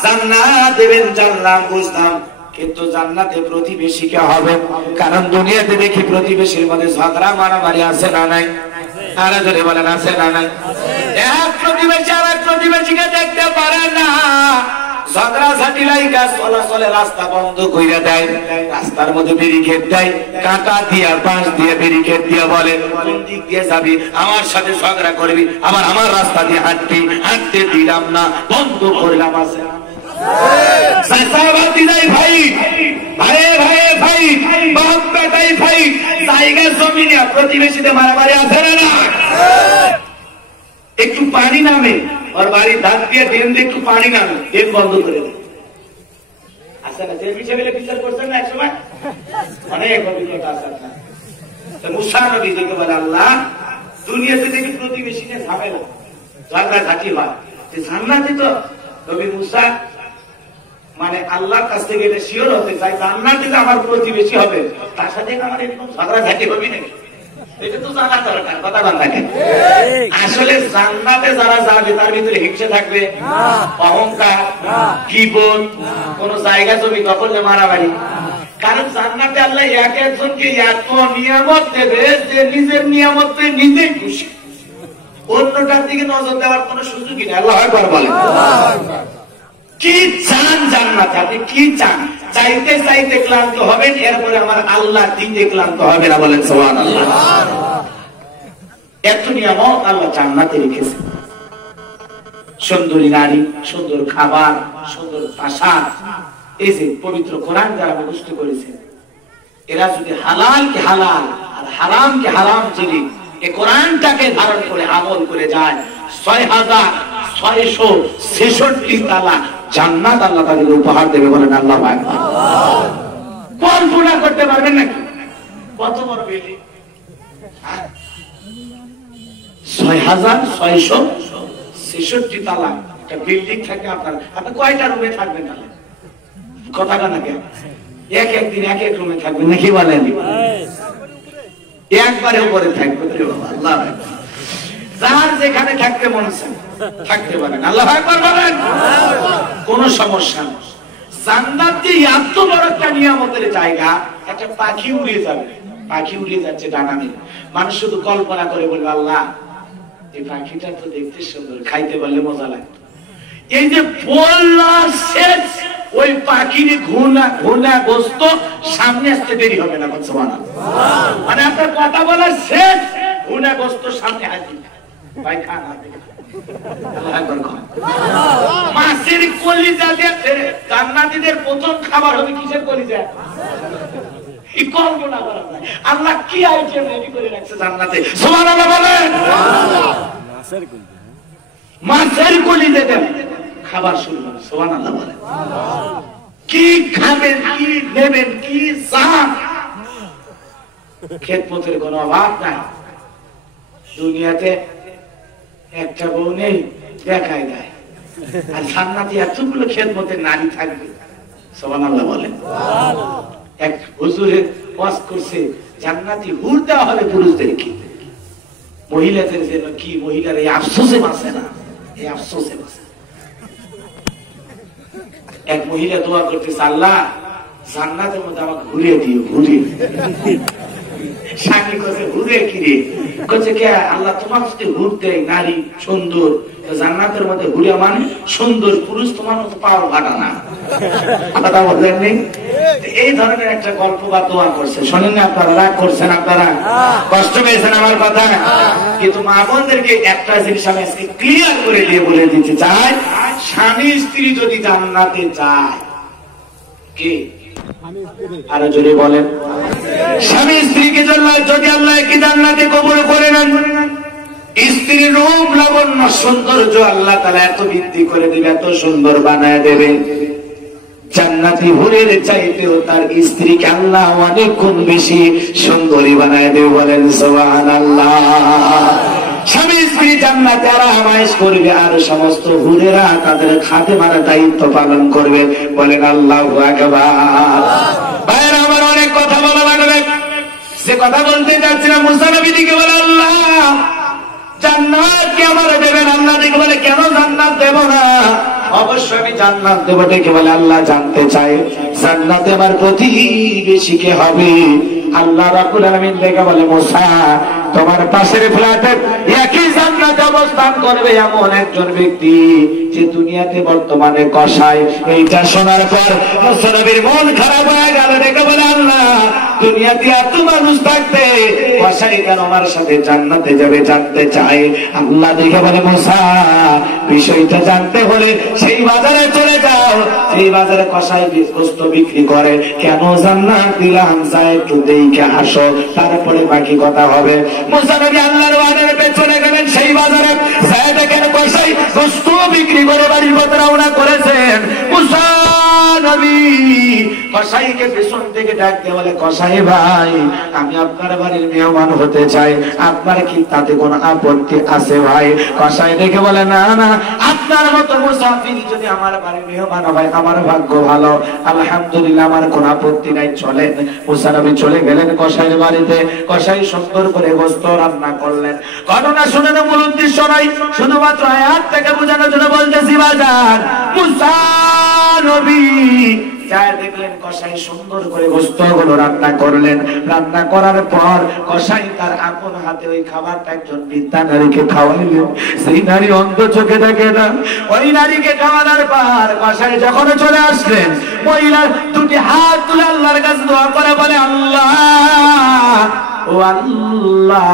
জান্নাত দেবেন জানলাম, বুঝলাম, কিন্তু জান্নাতে প্রতিবেশী কে হবে? কারণ দুনিয়াতে দেখি প্রতিবেশীর মধ্যে ঝগড়া মারামারি আছে না নাই? আরে জোরে বলেন আছে না নাই? এক প্রতিবেশী আর এক প্রতিবেশীকে দেখতে পারে না, ঝগড়া ঝাঁটি লাইগা চলাচলে রাস্তা বন্ধ কইরা দেয়, রাস্তার মধ্যে ব্যারিকেড দেয়, কাঁটা দিয়া বাঁশ দিয়ে ব্যারিকেড দিয়ে বলে কোন দিক দিয়ে যাবি, আমার সাথে ঝগড়া করবি, আবার আমার রাস্তা দিয়ে হাঁটতে দিলাম না, বন্ধ করলাম। আছে প্রতিবেশীতে মারামারি আছে না? একটু পানি নামে ওর বাড়ির ধান দিয়ে ড্রেন দিয়ে একটু পানি নামে, ড্রেন বন্ধ করে দেয়। আচ্ছা না, বিচার করছেন না একসময়, অনেক অভিজ্ঞতা আছে আপনার। মুসা নবী দেখে বলে, আল্লাহ দুনিয়াতে দেখি প্রতিবেশী নিয়ে ঝামেলা ঝাঁটি হয়, জান্নাতে তো নবী মুসা মানে আল্লাহর কাছ থেকে এটা শিওর হতে চাই জান্নাতে যে আমার প্রতিবেশী হবে, তার সাথে আমার এরকম ঝগড়া ঝাঁটি হবে নাকি? এটা তো জানা দরকার, কথা বলতে। আসলে জান্নাতে যারা যাবে তার ভিতরে হিংসা থাকবে, অহংকার, কিবর, কোন জায়গা জমি দখলে মারামারি। কারণ জান্নাতে আল্লাহ এক একজনকে এত নিয়ামত দেবে যে নিজের নিয়ামত পেয়ে নিজেই খুশি, অন্যটার দিকে নজর দেওয়ার কোন সুযোগই নেই। আল্লাহ আকবার বলেন। কি চান জান্নাতে? আপনি কি চান? চাইতে চাইতে ক্লান্ত হবেন, এরপরে আমার আল্লাহ দিতে ক্লান্ত হবে না। বলেন সুবহানাল্লাহ। এত নিয়ামত আল্লাহ জান্নাতে রেখেছে, সুন্দরী নারী, সুন্দর খাবার, সুন্দর পোশাক। এই যে পবিত্র কোরআন যারা মুখস্থ করেছে, এরা যদি হালাল কে হালাল আর হারাম কে হারাম চিনি এই কোরআনটাকে ধারণ করে আমল করে যায়, ৬৬৬৬ তালা জান্নাত আল্লাহ তাদেরকে উপহার দেবে। বলেন আল্লাহু আকবার। কল্পনা করতে পারবেন নাকি কত বড় বিল্ডিং? ৬৬৬৬ তালা একটা বিল্ডিং থাকে আপনার, আপনি কয়টা রুমে থাকবেন? কথাটা না কেন এক একদিন এক এক রুমে থাকবে নাকি বলেন? একবারে উপরে থাকবে। আল্লাহ যার যেখানে থাকতে মন চায় থাকতে পারেন। আল্লাহু আকবার বলেন। কোন সমস্যা নেই। জান্নাত যে এত বড় একটা নিয়ামতের জায়গা, একটা পাখি উড়ে যাবে, পাখি উড়ে যাচ্ছে ডানা মেলে, মানুষ শুধু কল্পনা করে বলবে আল্লাহ এই পাখিটা তো দেখতে সুন্দর, খাইতে পারলে মজা লাগে। এই যে বলার শেষ, ওই পাখির ঘুনা গোস্ত সামনে আসতে দেরি হবে না। মানে আপনার কথা বলার শেষ, ঘুনা গোস্ত সামনে আসবে। ভাই খান মাছের কলিজা দিয়ে জান্নাতীদের প্রথম খাবার হবে কিসের কলিজা? কল্পনা করা যায় আল্লাহ কি আইটেম রেডি করে রাখছে জান্নাতে। সুবহানাল্লাহ বলেন। মাছের কলিজা দেন খাবার শুরু হবে। সুবহানাল্লাহ বলেন। কি খাবেন, কি নেবেন, কি চান, খেদমতের কোনো অভাব নাই। দুনিয়াতে একটা বউ নেই দেখাই দেয়, আর জান্নাতে এতগুলো খেদমতের নারী থাকবে। সুবহানাল্লাহ বলেন। এক হুজুরে ওয়াজ করছে জান্নাতি হুর দেওয়া হবে পুরুষদেরকে, মহিলাদের যেন কি মহিলার এই আফসোসে বাঁচে না, এই আফসোসে বাঁচে। এক মহিলা দোয়া করতেছে আল্লাহ জান্নাতের মধ্যে আমাকে ঘুরিয়ে দিও, ঘুরিয়ে। স্বামী কাছে ঘুরে কিরে কাছে কে আল্লাহ তোমার যদি হুর দেয় নারী সুন্দর, জান্নাতের মধ্যে ঘুরে মানে সুন্দর পুরুষ তোমার মতো পাও কাটা না। কথা বললেন নেই? এই ধরনের একটা গল্প বা দোয়া করছে, শোনেন না আপনারা? রাগ করছেন আপনারা? কষ্ট পেয়েছেন আমার কথা? কিন্তু মা বোনদেরকে একটা জিনিস আমি আজকে ক্লিয়ার করে দিয়ে বলে দিতে চাই, স্বামী স্ত্রী যদি জান্নাতে যায়, কে আরো জোরে বলেন, স্বামী স্ত্রীকে যদি আল্লাহ কি জান্নাতে কবুল করে নেন, স্ত্রীর রূপ লাবণ্য সৌন্দর্য আল্লাহ তাআলা এত বৃদ্ধি করে দেবে, এত সুন্দর বানায় দেবে, জান্নাতি হুরের চাইতেও তার স্ত্রীকে আল্লাহ অনেক গুণ বেশি সুন্দরী বানায় দেবে। বলেন সুবহানাল্লাহ। স্বামী স্ত্রী জান্নাতে আরামায়েশ করবে, আর সমস্ত হুরেরা তাদের খাদেমার দায়িত্ব পালন করবে। বলেন আল্লাহু আকবার। ভাইরা আমার অনেক কথা বলা লাগবে, সে কথা বলতে যাচ্ছিলাম। মুসা নবী দিকে বলে আল্লাহ জান্নাত কি আমার দেবেন? আল্লাহ দিকে বলে কেন জান্নাত দেব না? অবশ্যই আমি জান্নাত দেব। ডেকে বলে আল্লাহ জানতে চাই জান্নাতে আমার প্রতিবেশী কে হবে? আল্লাহ রাব্বুল আলামিন ডেকে বলে মুসা তোমার পাশের ফ্ল্যাটের একই জান্নাতে অবস্থান করবে এমন একজন ব্যক্তি যে দুনিয়াতে বর্তমানে কসাই। এইটা শোনার পর মুসা নবীর মন খারাপ হয়ে গেল। ডেকে বলে আল্লাহ দুনিয়াতে এত মানুষ থাকতে কসাই কেন আমার সাথে জান্নাতে যাবে জানতে চাই। আল্লাহ দেখে বলে মুসা বিষয়টা জানতে হলে সেই বাজারে চলে যাও, সেই বাজারে কসাই গোশত বিক্রি করে। কেন জান্নাত দিলাম যা একটু দেখে আসো, তারপরে বাকি কথা হবে। মুসা নবী আল্লাহর ওয়াদার পেছনে গেলেন, সেই বাজারে যায় দেখেন কসাই গোশত বিক্রি করে বাড়ির পথে রওনা করেছেন। মুসা নবী কসাইকে পেছন থেকে ডাক দিয়ে বলে কসাই ভাই আমি আপনার বাড়ির মেহমান হতে চাই, আপনার কি তাতে কোনো আপত্তি আছে ভাই? কসাই দেখে বলে না না, আপনার মতো মুসাফির যদি আমার বাড়ির মেহমান হয় আমার ভাগ্য ভালো, আলহামদুলিল্লাহ আমার কোনো আপত্তি নাই, চলেন। মুসা নবী চলে গেলেন কসাইয়ের বাড়িতে। কসাই সুন্দর করে গোশত রান্না করলেন। ঘটনা শুনে না, মূল উদ্দেশ্য নয়, শুধুমাত্র আয়াত থেকে বোঝানোর জন্য বলতেছি বাজার। মুসা নবী দেখলেন কসাই সুন্দর করে গোশতগুলো রান্না করলেন। রান্না করার পর কসাই তার আপন হাতে ওই খাবারটা একজন বৃদ্ধা নারীকে খাওয়াইলেন। সেই নারী অন্ধ চোখে দেখে না। ওই নারীকে খাওয়ানোর পর কসাই যখন চলে আসলেন, মহিলার দুটি হাত তুলে আল্লাহর কাছে দোয়া করে বলে আল্লাহ ও আল্লাহ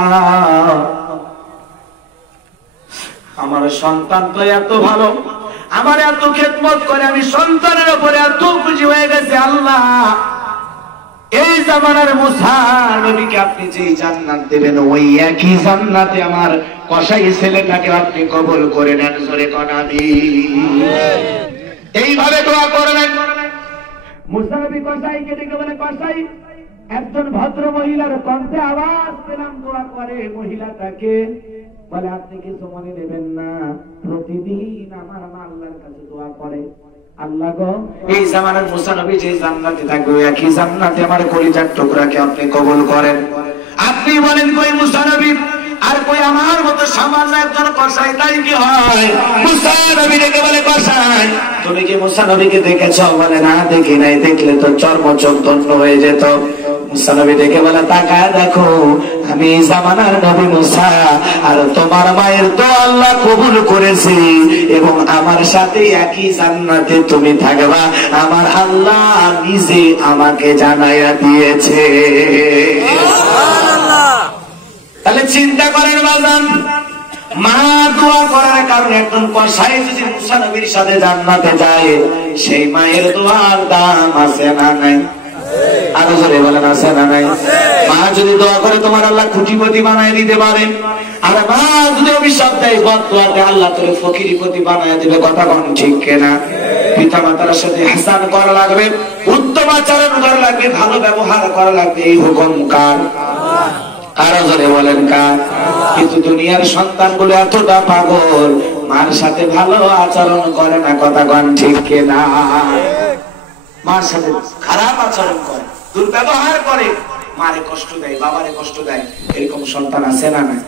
আমার সন্তান তো এত ভালো, আমার এত খেদমত করে, আমি সন্তানের উপরে এত খুশি হয়ে গেছে। আল্লাহ এই জামানার মুসা নবীকে আপনি যে জান্নাত দেবেন ওই একই জান্নাতে আমার কসাই ছেলেটাকে আপনি কবুল করে নেন। জোরে কোন আমিন। এইভাবে দোয়া করলেন। মুসা নবী কসাইকে ডেকে বলে কসাই একজন ভদ্র মহিলার কণ্ঠে আওয়াজ পেলাম দোয়া করে। মহিলাটাকে বলে আপনি কিছু মনে নেবেন না, প্রতিদিন আমার মা আল্লাহর কাছে দোয়া করে, আল্লাহ গো, এই জামানার মুসা নবী যে জান্নাতে থাকবে, একই জান্নাতে আমার কলিজার টুকরাকে আপনি কবুল করেন। আপনি বলেন কই মুসা নবী আর কই আমার মতো সামান্য একজন কসাই, তাই কি হয়? মুসা নবী দেখে বলে কসাই তুমি কি মুসা নবীকে দেখেছো? বলে না দেখি নাই, দেখলে তো চর্মচোখ দণ্ড হয়ে যেত। মুসা নবী দেখে বলে তাকায় দেখো, আমি জামানার নবী মুসা, আর তোমার মায়ের তো আল্লাহ কবুল করেছে এবং আমার সাথে একই জান্নাতে তুমি থাকবা, আমার আল্লাহ নিজে আমাকে জানাইয়া দিয়েছে। তাহলে চিন্তা করেন বাজান, মা দোয়া করার কারণে একজন কসাই যদি মুসা নবীর সাথে জান্নাতে যায়, সেই মায়ের দোয়ার দাম আছে না নাই? আরো জোরে বলেন আছে না নাই? মা যদি দোয়া করে তোমার আল্লাহ কোটিপতি বানায় দিতে পারে, আর মা যদি অভিশাপ দেয় বদদোয়াতে আল্লাহ তোরে ফকিরিপতি বানায় দিবে। কথা কোন ঠিক কিনা? পিতা মাতার সাথে ইহসান করা লাগবে, উত্তম আচরণ করা লাগবে, ভালো ব্যবহার করা লাগবে। এই হুকুম কার? আরো জোরে বলেন কার? কিন্তু দুনিয়ার সন্তানগুলো এতটা পাগল, মার সাথে ভালো আচরণ করে না। কথা কোন ঠিক কিনা? মার সাথে খারাপ আচরণ করে, দুর্ব্যবহার করে, মারে কষ্ট দেয়, বাবারে কষ্ট দেয়। এরকম সন্তান আছে না নাই?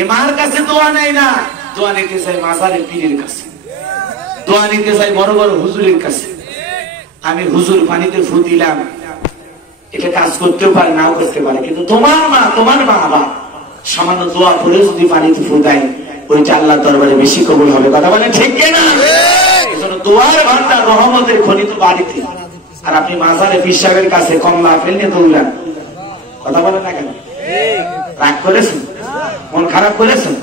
এ মার কাছে দোয়া নেয় না, দোয়া নিতে চাই মাজারের পীরের কাছে, দোয়া নিতে চাই বড় বড় হুজুরের কাছে। আমি হুজুর পানিতে ফু দিলাম, এটা কাজ করতেও পারে, নাও করতে পারে, কিন্তু তোমার মা, তোমার বাবা সামান্য দোয়া করে যদি পানিতে ফু দেয়, ওইটা আল্লাহর দরবারে বেশি কবুল হবে। কথা বলেন ঠিক কিনা? দোয়ার ভান্ডার, রহমতের খনি তো বাড়িতে, আর আপনি মাজারে পীর সাহেবের কাছে কমলা আপেল নিয়ে দৌড়ান। কথা বলেন না কেন? রাগ করেছেন? মন খারাপ করেছেন?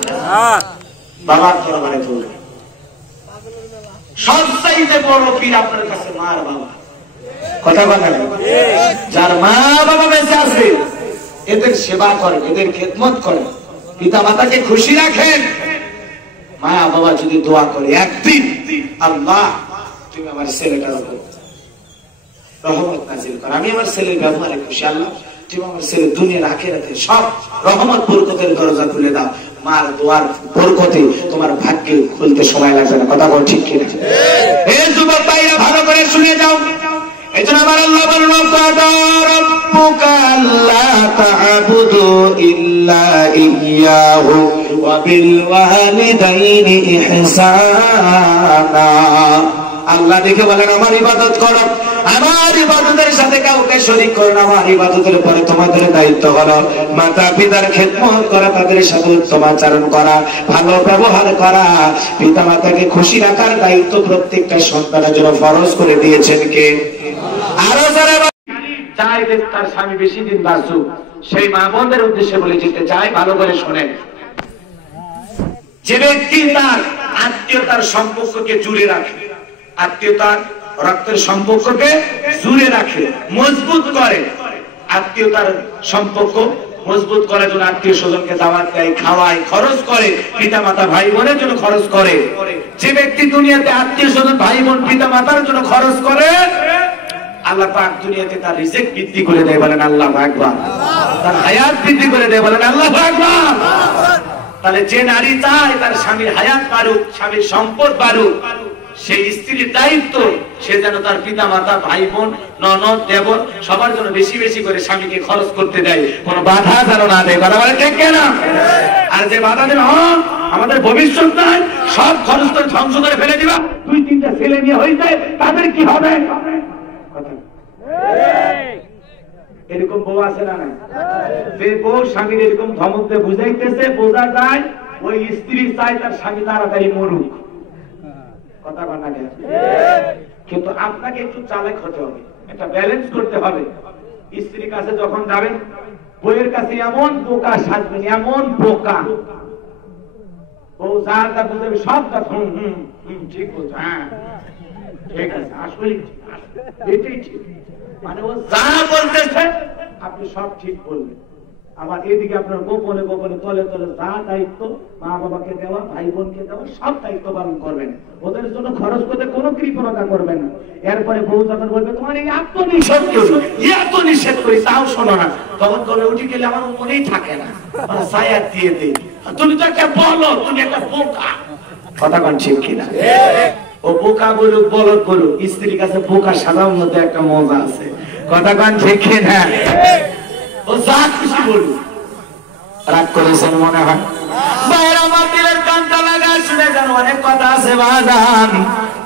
বাবার দরবারে দৌড়ান। সবচাইতে বড় পীর আপনার কাছে মার বাবা। কথা বলেন, যার মা বাবা বেঁচে আছে এদের সেবা করেন, এদের খেদমত করেন, পিতা মাতাকে খুশি রাখেন। মা বাবা যদি দোয়া করে একদিন, আল্লাহ তুমি আমার ছেলেটার উপর রহমত নাজিল কর, আমি আমার ছেলের ব্যবহারে খুশি, আল্লাহ তুমি আমার ছেলে দুনিয়ার আখিরাতে সব রহমত বরকতের দরজা খুলে দাও। মার দোয়ার বরকতে তোমার ভাগ্যে খুলতে সময় লাগবে না। কথা বল ঠিক কিনা? এই যুবক ভাইরা ভালো করে শুনে যাও। এজন্য আমার আল্লাহ বলেন ওয়াকাদা রাব্বুকা আল্লা তা'বুদু ইল্লা ইয়্যাহু ওয়া বিল ওয়ালিদাইনি ইহসানা। আল্লাহ দেখে বলেন আমার ইবাদত করো, আমার ইবাদতের সাথে কাউকে শরীক করো না। আমার ইবাদতের পরে তোমাদের দায়িত্ব হলো মাতা পিতার খেদমত করা, তাদের সাথে উত্তম আচরণ করা, ভালো ব্যবহার করা। পিতা মাতাকে খুশি রাখার দায়িত্ব প্রত্যেকটা সন্তানের জন্য ফরজ করে দিয়েছেন কে? আরো যারা চাই তার স্বামী বেশি দিন বাঁচুক, সেই মা বোনদের উদ্দেশ্যে বলে যেতে চাই, ভালো করে শোনেন। যে ব্যক্তি তার আত্মীয়তার সম্পর্ককে জুড়ে রাখে, আত্মীয়তার রক্তের সম্পর্ককে জুড়ে রাখে, মজবুত করে, আত্মীয়তার সম্পর্ক মজবুত করার জন্য আত্মীয় স্বজনকে দাওয়াত দেয়, খাওয়ায়, খরচ করে, পিতা মাতা ভাই বোনের জন্য খরচ করে। যে ব্যক্তি দুনিয়াতে আত্মীয় স্বজন ভাই বোন পিতা মাতার জন্য খরচ করে, আল্লাহ পাক দুনিয়াতে তার রিজিক বৃদ্ধি করে দেয়। বলেন আল্লাহু আকবার। তার হায়াত বৃদ্ধি করে দেয়। বলেন আল্লাহু আকবার। তাহলে যে নারী চায় তার স্বামীর হায়াত বাড়ুক, স্বামীর সম্পদ বাড়ুক, সেই স্ত্রীর দায়িত্ব সে যেন তার পিতা মাতা ভাই বোন ননদ দেবর সবার জন্য বেশি বেশি করে স্বামীকে খরচ করতে দেয়, কোনো বাধা যেন না দেয়। কথা বলে ঠিক কিনা? আর যে বাধা দেবে, আমাদের ভবিষ্যৎ নাই, সব খরচ করে ধ্বংস করে ফেলে দিবা, দুই তিনটা ছেলে নিয়ে হয়ে যায়, তাদের কি হবে? এরকম বউ আছে না নাই? যে বউ স্বামীর এরকম ধমক দিয়ে বুঝাইতেছে, বোঝা যায় ওই স্ত্রী চায় তার স্বামী তাড়াতাড়ি মরুক। কথা বলা গেছে, কিন্তু আপনাকে একটু চালাক হতে হবে, একটা ব্যালেন্স করতে হবে। স্ত্রীর কাছে যখন যাবেন, বউয়ের কাছে এমন বোকা সাজবেন, এমন বোকা, বউ যা যা বুঝাবে সব কথা ঠিক বলছে, হ্যাঁ ঠিক আছে, আসলে এটাই ঠিক, মানে ও যা বলতেছে আপনি সব ঠিক বলবেন। আবার এদিকে আপনার গোপনে গোপনে তলে তলে যা দায়িত্ব মা বাবাকে দেওয়া, ভাই বোনকে দেওয়া, সব দায়িত্ব পালন করবেন, ওদের জন্য খরচ করতে কোনো কৃপণতা করবেন না। এরপরে বউ যখন বলবে তোমার এই আত্মনিষেধ করি, এত নিষেধ করি, তাও শোনো না, তখন তোলে উঠে গেলে আমার মনেই থাকে না, ছায়া দিয়ে দিই, তুমি তো একটা বলো, তুমি একটা বোকা। কথা কোন ঠিক কিনা? ও বোকা বলুক বলদ বলুক, স্ত্রীর কাছে বোকা সাজানোর মধ্যে একটা মজা আছে। কথা কান ঠিক না? ও যা খুশি বলুক। রাগ করেছেন মনে হয়? বাইরে আমার দিলের কানটা লাগা শুনে যান, অনেক কথা আছে বাজান,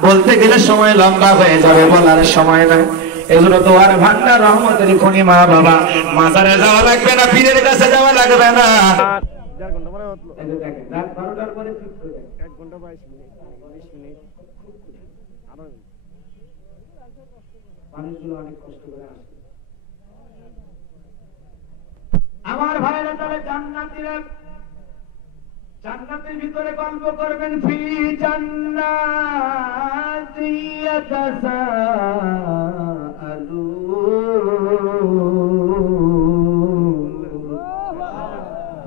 বলতে গেলে সময় লম্বা হয়ে যাবে, বলার সময় নাই। এজন্য তো আর ভান্ডার রহমতের খনি মা বাবা, মাজারে যাওয়া লাগবে না, পীরের কাছে যাওয়া লাগবে না। মানুষগুলো অনেক কষ্ট করে আসে। আমার ভাইরা তাহলে জান্নাতীরা জান্নাতের ভিতরে গল্প করবেন, ফি জান্নাতি ইয়াতাসাআলুন।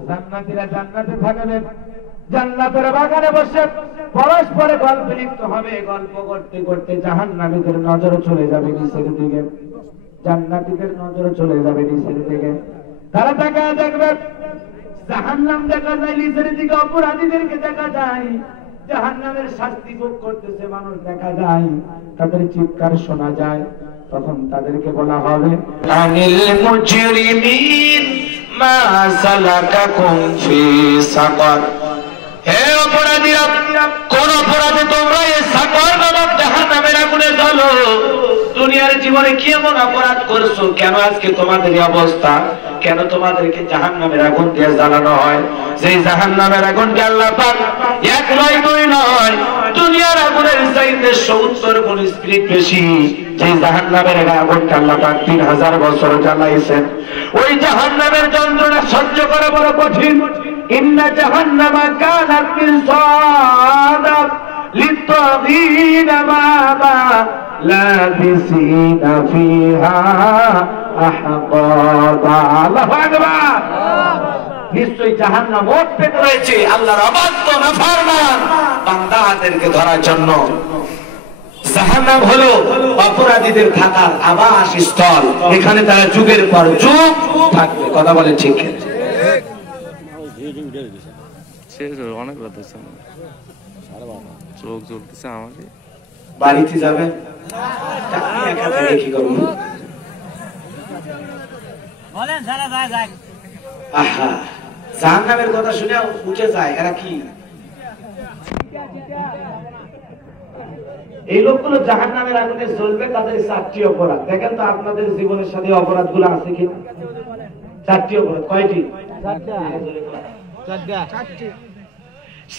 জান্নাতীরা জান্নাতে থাকবেন, জান্নাতের বাগানে বসে পরস্পরে গল্প লিপ্ত হবে। গল্প করতে করতে জাহান্নামীদের নজর চলে যাবে নিচের দিকে, জান্নাতীদের নজর চলে যাবে নিচের দিকে। তারা তাকায় দেখবে, জাহান্নাম দেখা যায় নিচের দিকে, অপরাধীদেরকে দেখা যায়, জাহান্নামের শাস্তি ভোগ করতেছে মানুষ দেখা যায়, তাদের চিৎকার শোনা যায়। তখন তাদেরকে বলা হবে, আনিল মুজরিমিন মা সালাকাকুম ফি সাকার। হে অপরাধীরা, কোন অপরাধে তোমরা এই সাকার নামক জাহান্নামের আগুনে জ্বলো? দুনিয়ার জীবনে কি এমন অপরাধ করছো, কেন আজকে তোমাদের এই অবস্থা? কেন তোমাদেরকে জাহান্নামের আগুন দিয়ে জ্বালানো হয়? সেই জাহান্নামের আগুনকে আল্লাহ পাক এক নয় দুই নয়, দুনিয়ার আগুনের চাইতে 70 গুণ স্পিড বেশি। যে জাহান্নামের আগুনকে আল্লাহ পাক 3000 বছর জ্বালাইছেন, ওই জাহান্নামের যন্ত্রণা সহ্য করা বড় কঠিন। ইন্না জাহান্নামা কানাত মিরসাদা লিত্তাগীনা মাআবা লাবিসিনা ফিহা আহকাবা। আল্লাহু আকবার। নিশ্চয়ই জাহান্নাম ওর পেটে রয়েছে আল্লাহর অবাধ্য নাফরমান বান্দাদেরকে ধরার জন্য। জাহান্নাম হলো অপরাধীদের থাকার আবাস স্থল, এখানে তারা যুগের পর যুগ থাকবে। কথা বলে ঠিক? অনেক কথা চোখ জ্বলতেছে আমাকে। বাড়িতে যাবেন, কি করবো? আহা, জাহান্নামের কথা শুনে উঠে যায় এরা। কি এই লোকগুলো জাহান্নামের আগুনে জ্বলবে, তাদের 4টি অপরাধ। দেখেন তো আপনাদের জীবনের সাথে অপরাধ গুলো আছে কিনা? 4টি অপরাধ। কয়টি?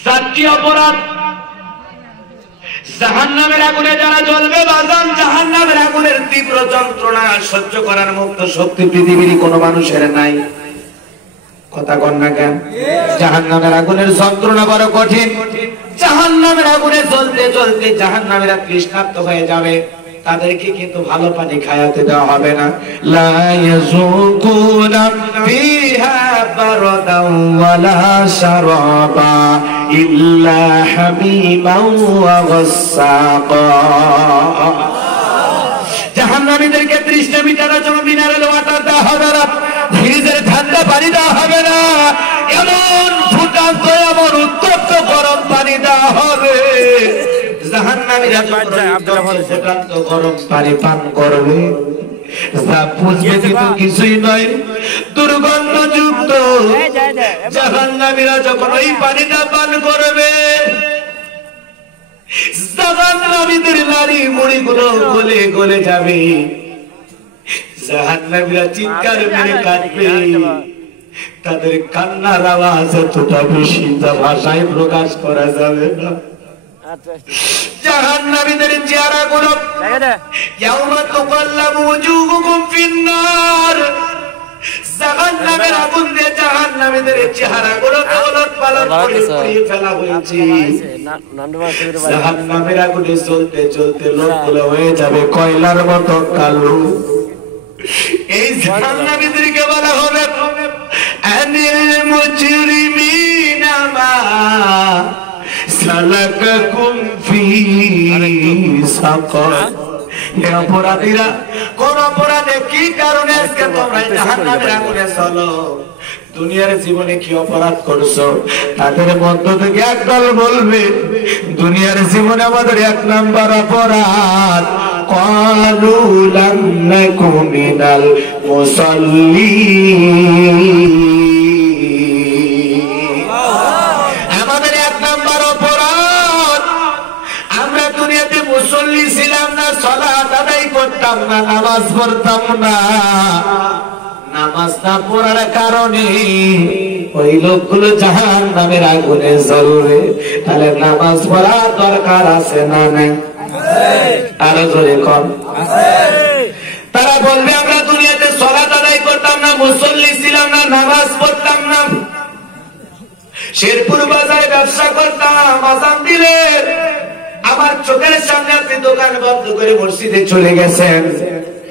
4টি অপরাধ। জাহান্নামের আগুনে যারা জ্বলবে বাজান, জাহান্নামের আগুনের তীব্র যন্ত্রণা সহ্য করার মুক্ত শক্তি পৃথিবীর কোনো মানুষের নাই। কথা কন না কেন? জাহান্নামের আগুনের যন্ত্রণা বড় কঠিন। জাহান্নামের আগুনে জ্বলতে জ্বলতে জাহান্নামীরা তৃষ্ণার্ত হয়ে যাবে, তাদেরকে কিন্তু ভালো পানি খাওয়াতে দেওয়া হবে না। লা ইয়াযুকুনা ফিহা বারদান ওয়ালা শারাবা ইল্লা হামিমান ওয়া গাসসাকা। জাহান্নামীদেরকে তৃষ্ণা মিটানোর জন্য মিনারেল ওয়াটার দেওয়া হবে না, ফ্রিজের ঠান্ডা পানি দেওয়া হবে না, এমন ফুটান্ত এমন উত্তপ্ত গরম পানি দেওয়া হবে। জাহান্নামীরা ফুটান্ত গরম পানি পান করবে, যা বুঝবে কিন্তু কিছুই নয়, দুর্গন্ধযুক্ত। জাহান্নামীরা যখন ওই পানিটা পান করবে, জাহান্নামীদের নারী মুড়িগুলো গলে গলে যাবে, জাহান্নামীরা চিৎকার মেরে কাঁদবে, তাদের কান্নার আওয়াজ এতটা বেশি যা ভাষায় প্রকাশ করা যাবে না। জাহান্নামীদের চেহারাগুলো ইয়াউমা তুকাল্লাবু ওজুহুকুম ফিন্নার, জাহান্নামের আগুন দিয়ে জাহান্নামীদের চেহারাগুলো ওলটপালট করে পুড়িয়ে ফেলা হয়েছে। জাহান্নামের আগুনে জ্বলতে জ্বলতে লোকগুলো হয়ে যাবে কয়লার মতো কালো। এই জাহান্নামীদেরকে বলা হবে আনিল মুজরিমিনা মা সালাকাকুম ফি সাকার। হে অপরাধীরা, কোন অপরাধে কি কারণে আজকে তোমরা জাহান্নামের আগুনে চলো? দুনিয়ার জীবনে কি অপরাধ করছো? তাদের মধ্য থেকে একদল বলবে দুনিয়ার জীবনে আমাদের 1 নাম্বার অপরাধ ক্বালু লাম নাকু মিনাল মুসাল্লিন। আমাদের 1 নাম্বার অপরাধ আমরা দুনিয়াতে মুসল্লি ছিলাম না, সালাত আদায় করতাম না, নামাজ পড়তাম না। নামাজ না পড়ার কারণে ওই লোকগুলো জাহান্নামের আগুনে জ্বলবে। তাহলে নামাজ পড়ার দরকার আছে না নাই? আরো জোরে কর। তারা বলবে আমরা দুনিয়াতে সালাত আদায় করতাম না, মুসল্লি ছিলাম না, নামাজ পড়তাম না, শেরপুর বাজারে ব্যবসা করতাম, আযান দিলে আমার চোখের সামনে আপনি দোকান বন্ধ করে মসজিদে চলে গেছেন,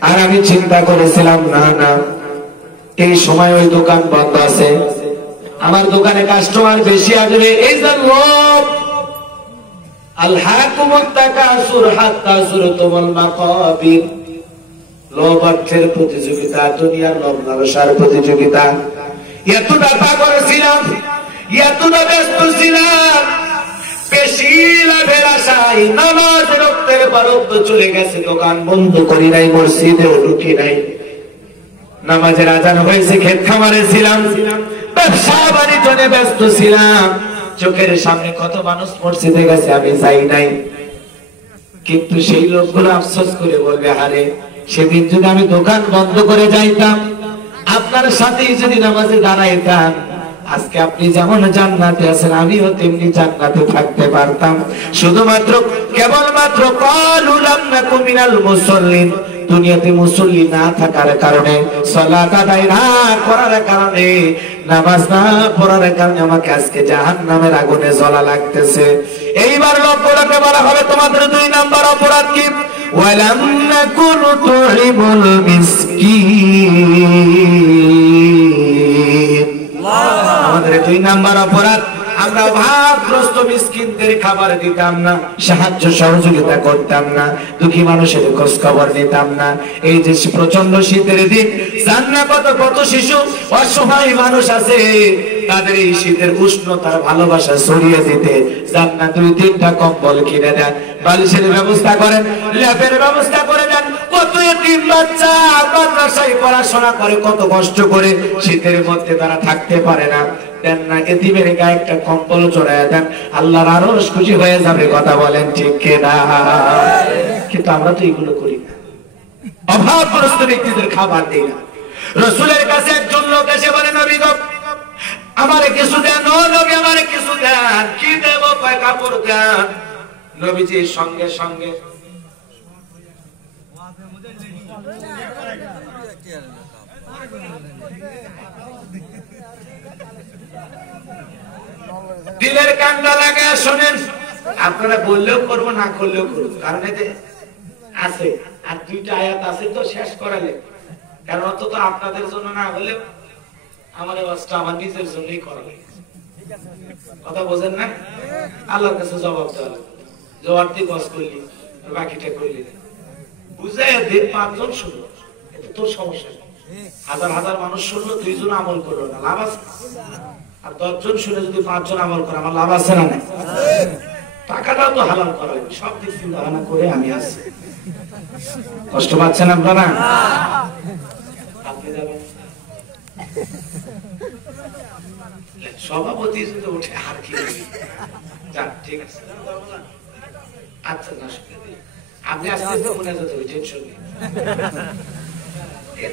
আর আমি চিন্তা করেছিলাম না না এই সময় ওই দোকান বন্ধ আছে, আমার দোকানে কাস্টমার বেশি আসবে। এই জন্য আলহাকুমুত তাকাসুর হাত্তা যুরতুমুল মাকাবির, লোভ অর্থের প্রতিযোগিতা, দুনিয়ার লোভ লালসার প্রতিযোগিতা। এতটা পাগল ছিলাম, এতটা ব্যস্ত ছিলাম, বেশি লাভের আশায় নামাজ রক্তের বারুদ চলে গেছে, দোকান বন্ধ করি নাই, মসজিদে ঢুকি নাই। নামাজের আজান হয়েছে, ক্ষেত খামারে ছিলাম, ব্যবসা বাণিজ্যে ব্যস্ত ছিলাম, চোখের সামনে কত মানুষ মসজিদে গেছে আমি যাই নাই। কিন্তু সেই লোকগুলো আফসোস করে বলবে আরে সেদিন যদি আমি দোকান বন্ধ করে যাইতাম, আপনার সাথেই যদি নামাজে দাঁড়াইতাম, আজকে আপনি যেমন জান্নাতে আছেন আমিও তেমনি জান্নাতে থাকতে পারতাম। শুধুমাত্র কেবলমাত্র ক্বালু লাম নাকু মিনাল মুসাল্লিন, দুনিয়াতে মুসল্লি না থাকার কারণে, সালাত আদায় না করার কারণে, নামাজ না পড়ার কারণে আমাকে আজকে জাহান্নামের আগুনে জ্বলা লাগতেছে। এইবার লোকগুলোকে বলা হবে তোমাদের 2 নাম্বার অপরাধ কি? ওয়ালাম নাকু নুতইমুল মিসকিন। আমাদের 2 নাম্বার অপরাধ, আমরা অভাবগ্রস্ত মিসকিনদের খাবার দিতাম না, সাহায্য সহযোগিতা করতাম না, দুঃখী মানুষের খোঁজ খবর নিতাম না। এই যে প্রচন্ড শীতের দিন, জান্না কত শিশু অসহায় মানুষ আছে, তাদের এই শীতের উষ্ণতার ভালোবাসা ছড়িয়ে দিতে জান্না 2-3টা কম্বল কিনে দেন, বালিশের ব্যবস্থা করেন, ল্যাপের ব্যবস্থা করে দেন। কত এতিম বাচ্চা মাদ্রাসায় পড়াশোনা করে, কত কষ্ট করে, শীতের মধ্যে তারা থাকতে পারে না, দেন না এতিমের গায়ে একটা কম্বল জড়ায় দেন, আল্লাহর আরশ খুশি হয়ে যাবে। কথা বলেন ঠিক কিনা? কিন্তু আমরা তো এগুলো করি না, অভাবগ্রস্ত ব্যক্তিদের খাবার দেই না। রাসূলের কাছে একজন লোক এসে বলে নবী গো আমারে কিছু দেন, ও নবী আমারে কিছু দেন। কি দেব? কয় কাপড় দেন। নবীজি সঙ্গে সঙ্গে দিলের কান্ডা লাগায় শোনেন, আপনারা বললেও করবো না করলেও করবো, কারণ এতে আছে আর 2টা আয়াত আছে তো শেষ করালে, কারণ অন্তত আপনাদের জন্য না হলেও আমার ওয়াজটা আমার নিজের জন্যই করা লাগে। কথা বোঝেন না? আল্লাহর কাছে জবাব দেওয়া লাগে, জবাব দিয়ে ওয়াজ করলি বাকিটা করলি বুঝাই দে। 5 জন শুনলো, এটা তোর সমস্যা। হাজার হাজার মানুষ শুনলো, 2 জন আমল করলো না, লাভ আছে? আর 10 জন শুনে যদি 5 জন আমল করে আমার লাভ আছে না? টাকাটাও তো হালাল করা লাগবে, সব দিক চিন্তা ভাবনা করে আমি আসছি। কষ্ট পাচ্ছেন আপনারা? আপনি যাবেন সভাপতি যদি উঠে আর কি যান, ঠিক আছে। আচ্ছা না আপনি আস্তে আস্তে মনে যেতে হবে, টেনশন নেই।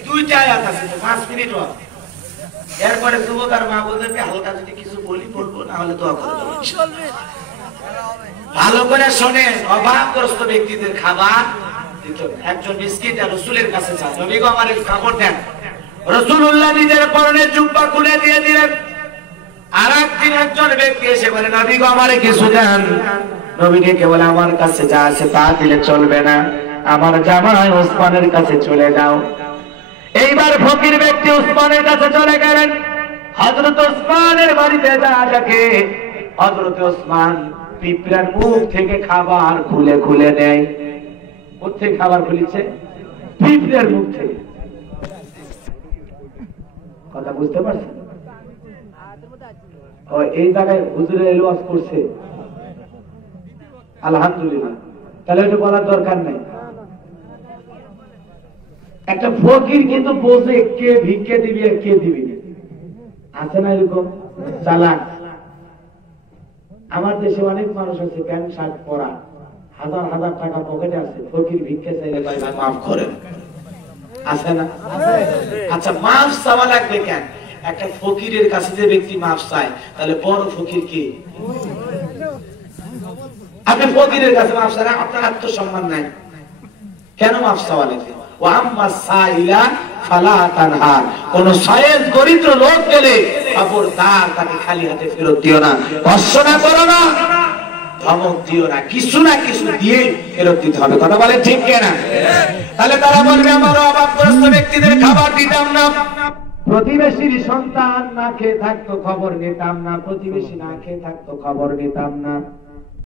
2টা আয়াত আছে তো 5 মিনিট হবে। এরপরে যুবক আর মা বোনদেরকে হালকা যদি কিছু বলি বলবো, না হলে দোয়া করে দেবো। ভালো করে শোনেন, অভাবগ্রস্ত ব্যক্তিদের খাবার দিতে হবে। একজন মিসকিন রাসূলের কাছে যায়, নবী গো আমার কাপড় দেন। রাসূলুল্লাহ নিজের পরনের জুব্বা খুলে দিয়ে দিলেন। আরেকদিন একজন ব্যক্তি এসে বলে নবী গো আমারে কিছু দেন। নবী ডেকে বলে আমার কাছে যা আছে তা দিলে চলবে না, আমার জামাই ওসমানের কাছে চলে যাও। এইবার ফকির ব্যক্তি ওসমানের কাছে চলে গেলেন। হযরত ওসমানের বাড়িতে যা দেখে, হযরত ওসমান পিঁপড়ার মুখ থেকে খাবার খুলে খুলে নেয়। কোথেকে খাবার খুলেছে? পিঁপড়ের মুখ থেকে। কথা বুঝতে পারছেন? এই জায়গায় হুজুরে এলো ওয়াজ করছে, আলহামদুলিল্লাহ, তাহলে এটা বলার দরকার নেই। একটা ফকির কিন্তু বোঝে কে ভিক্ষে দিবি আর কে দিবি না, আছে না এরকম চালাক? আমার দেশে অনেক মানুষ আছে প্যান্ট শার্ট পরা, হাজার হাজার টাকা পকেটে আছে, ফকির ভিক্ষে চাইলে ভাই মাফ করেন, আছে না? আচ্ছা, মাফ চাওয়া লাগবে কেন? একটা ফকিরের কাছে যে ব্যক্তি মাফ চায়, তাহলে বড় ফকির কি? আপনি ফকিরের কাছে মাফ চান, আপনার আত্মসম্মান নাই, কেন মাফ চাওয়া লাগবে? কোন সায়েদ দরিদ্র লোক গেলে খবরদার তাকে খালি হাতে ফেরত দিও না, ভর্ৎসনা করো না, ধমক দিও না, কিছু না কিছু দিয়ে ফেরত দিতে হবে। কথা বলে ঠিক কিনা? তাহলে তারা বলবে আমার অভাবগ্রস্ত ব্যক্তিদের খাবার দিতাম না, প্রতিবেশীর সন্তান না খেয়ে থাকতো খবর নিতাম না, প্রতিবেশী না খেয়ে থাকতো খবর নিতাম না।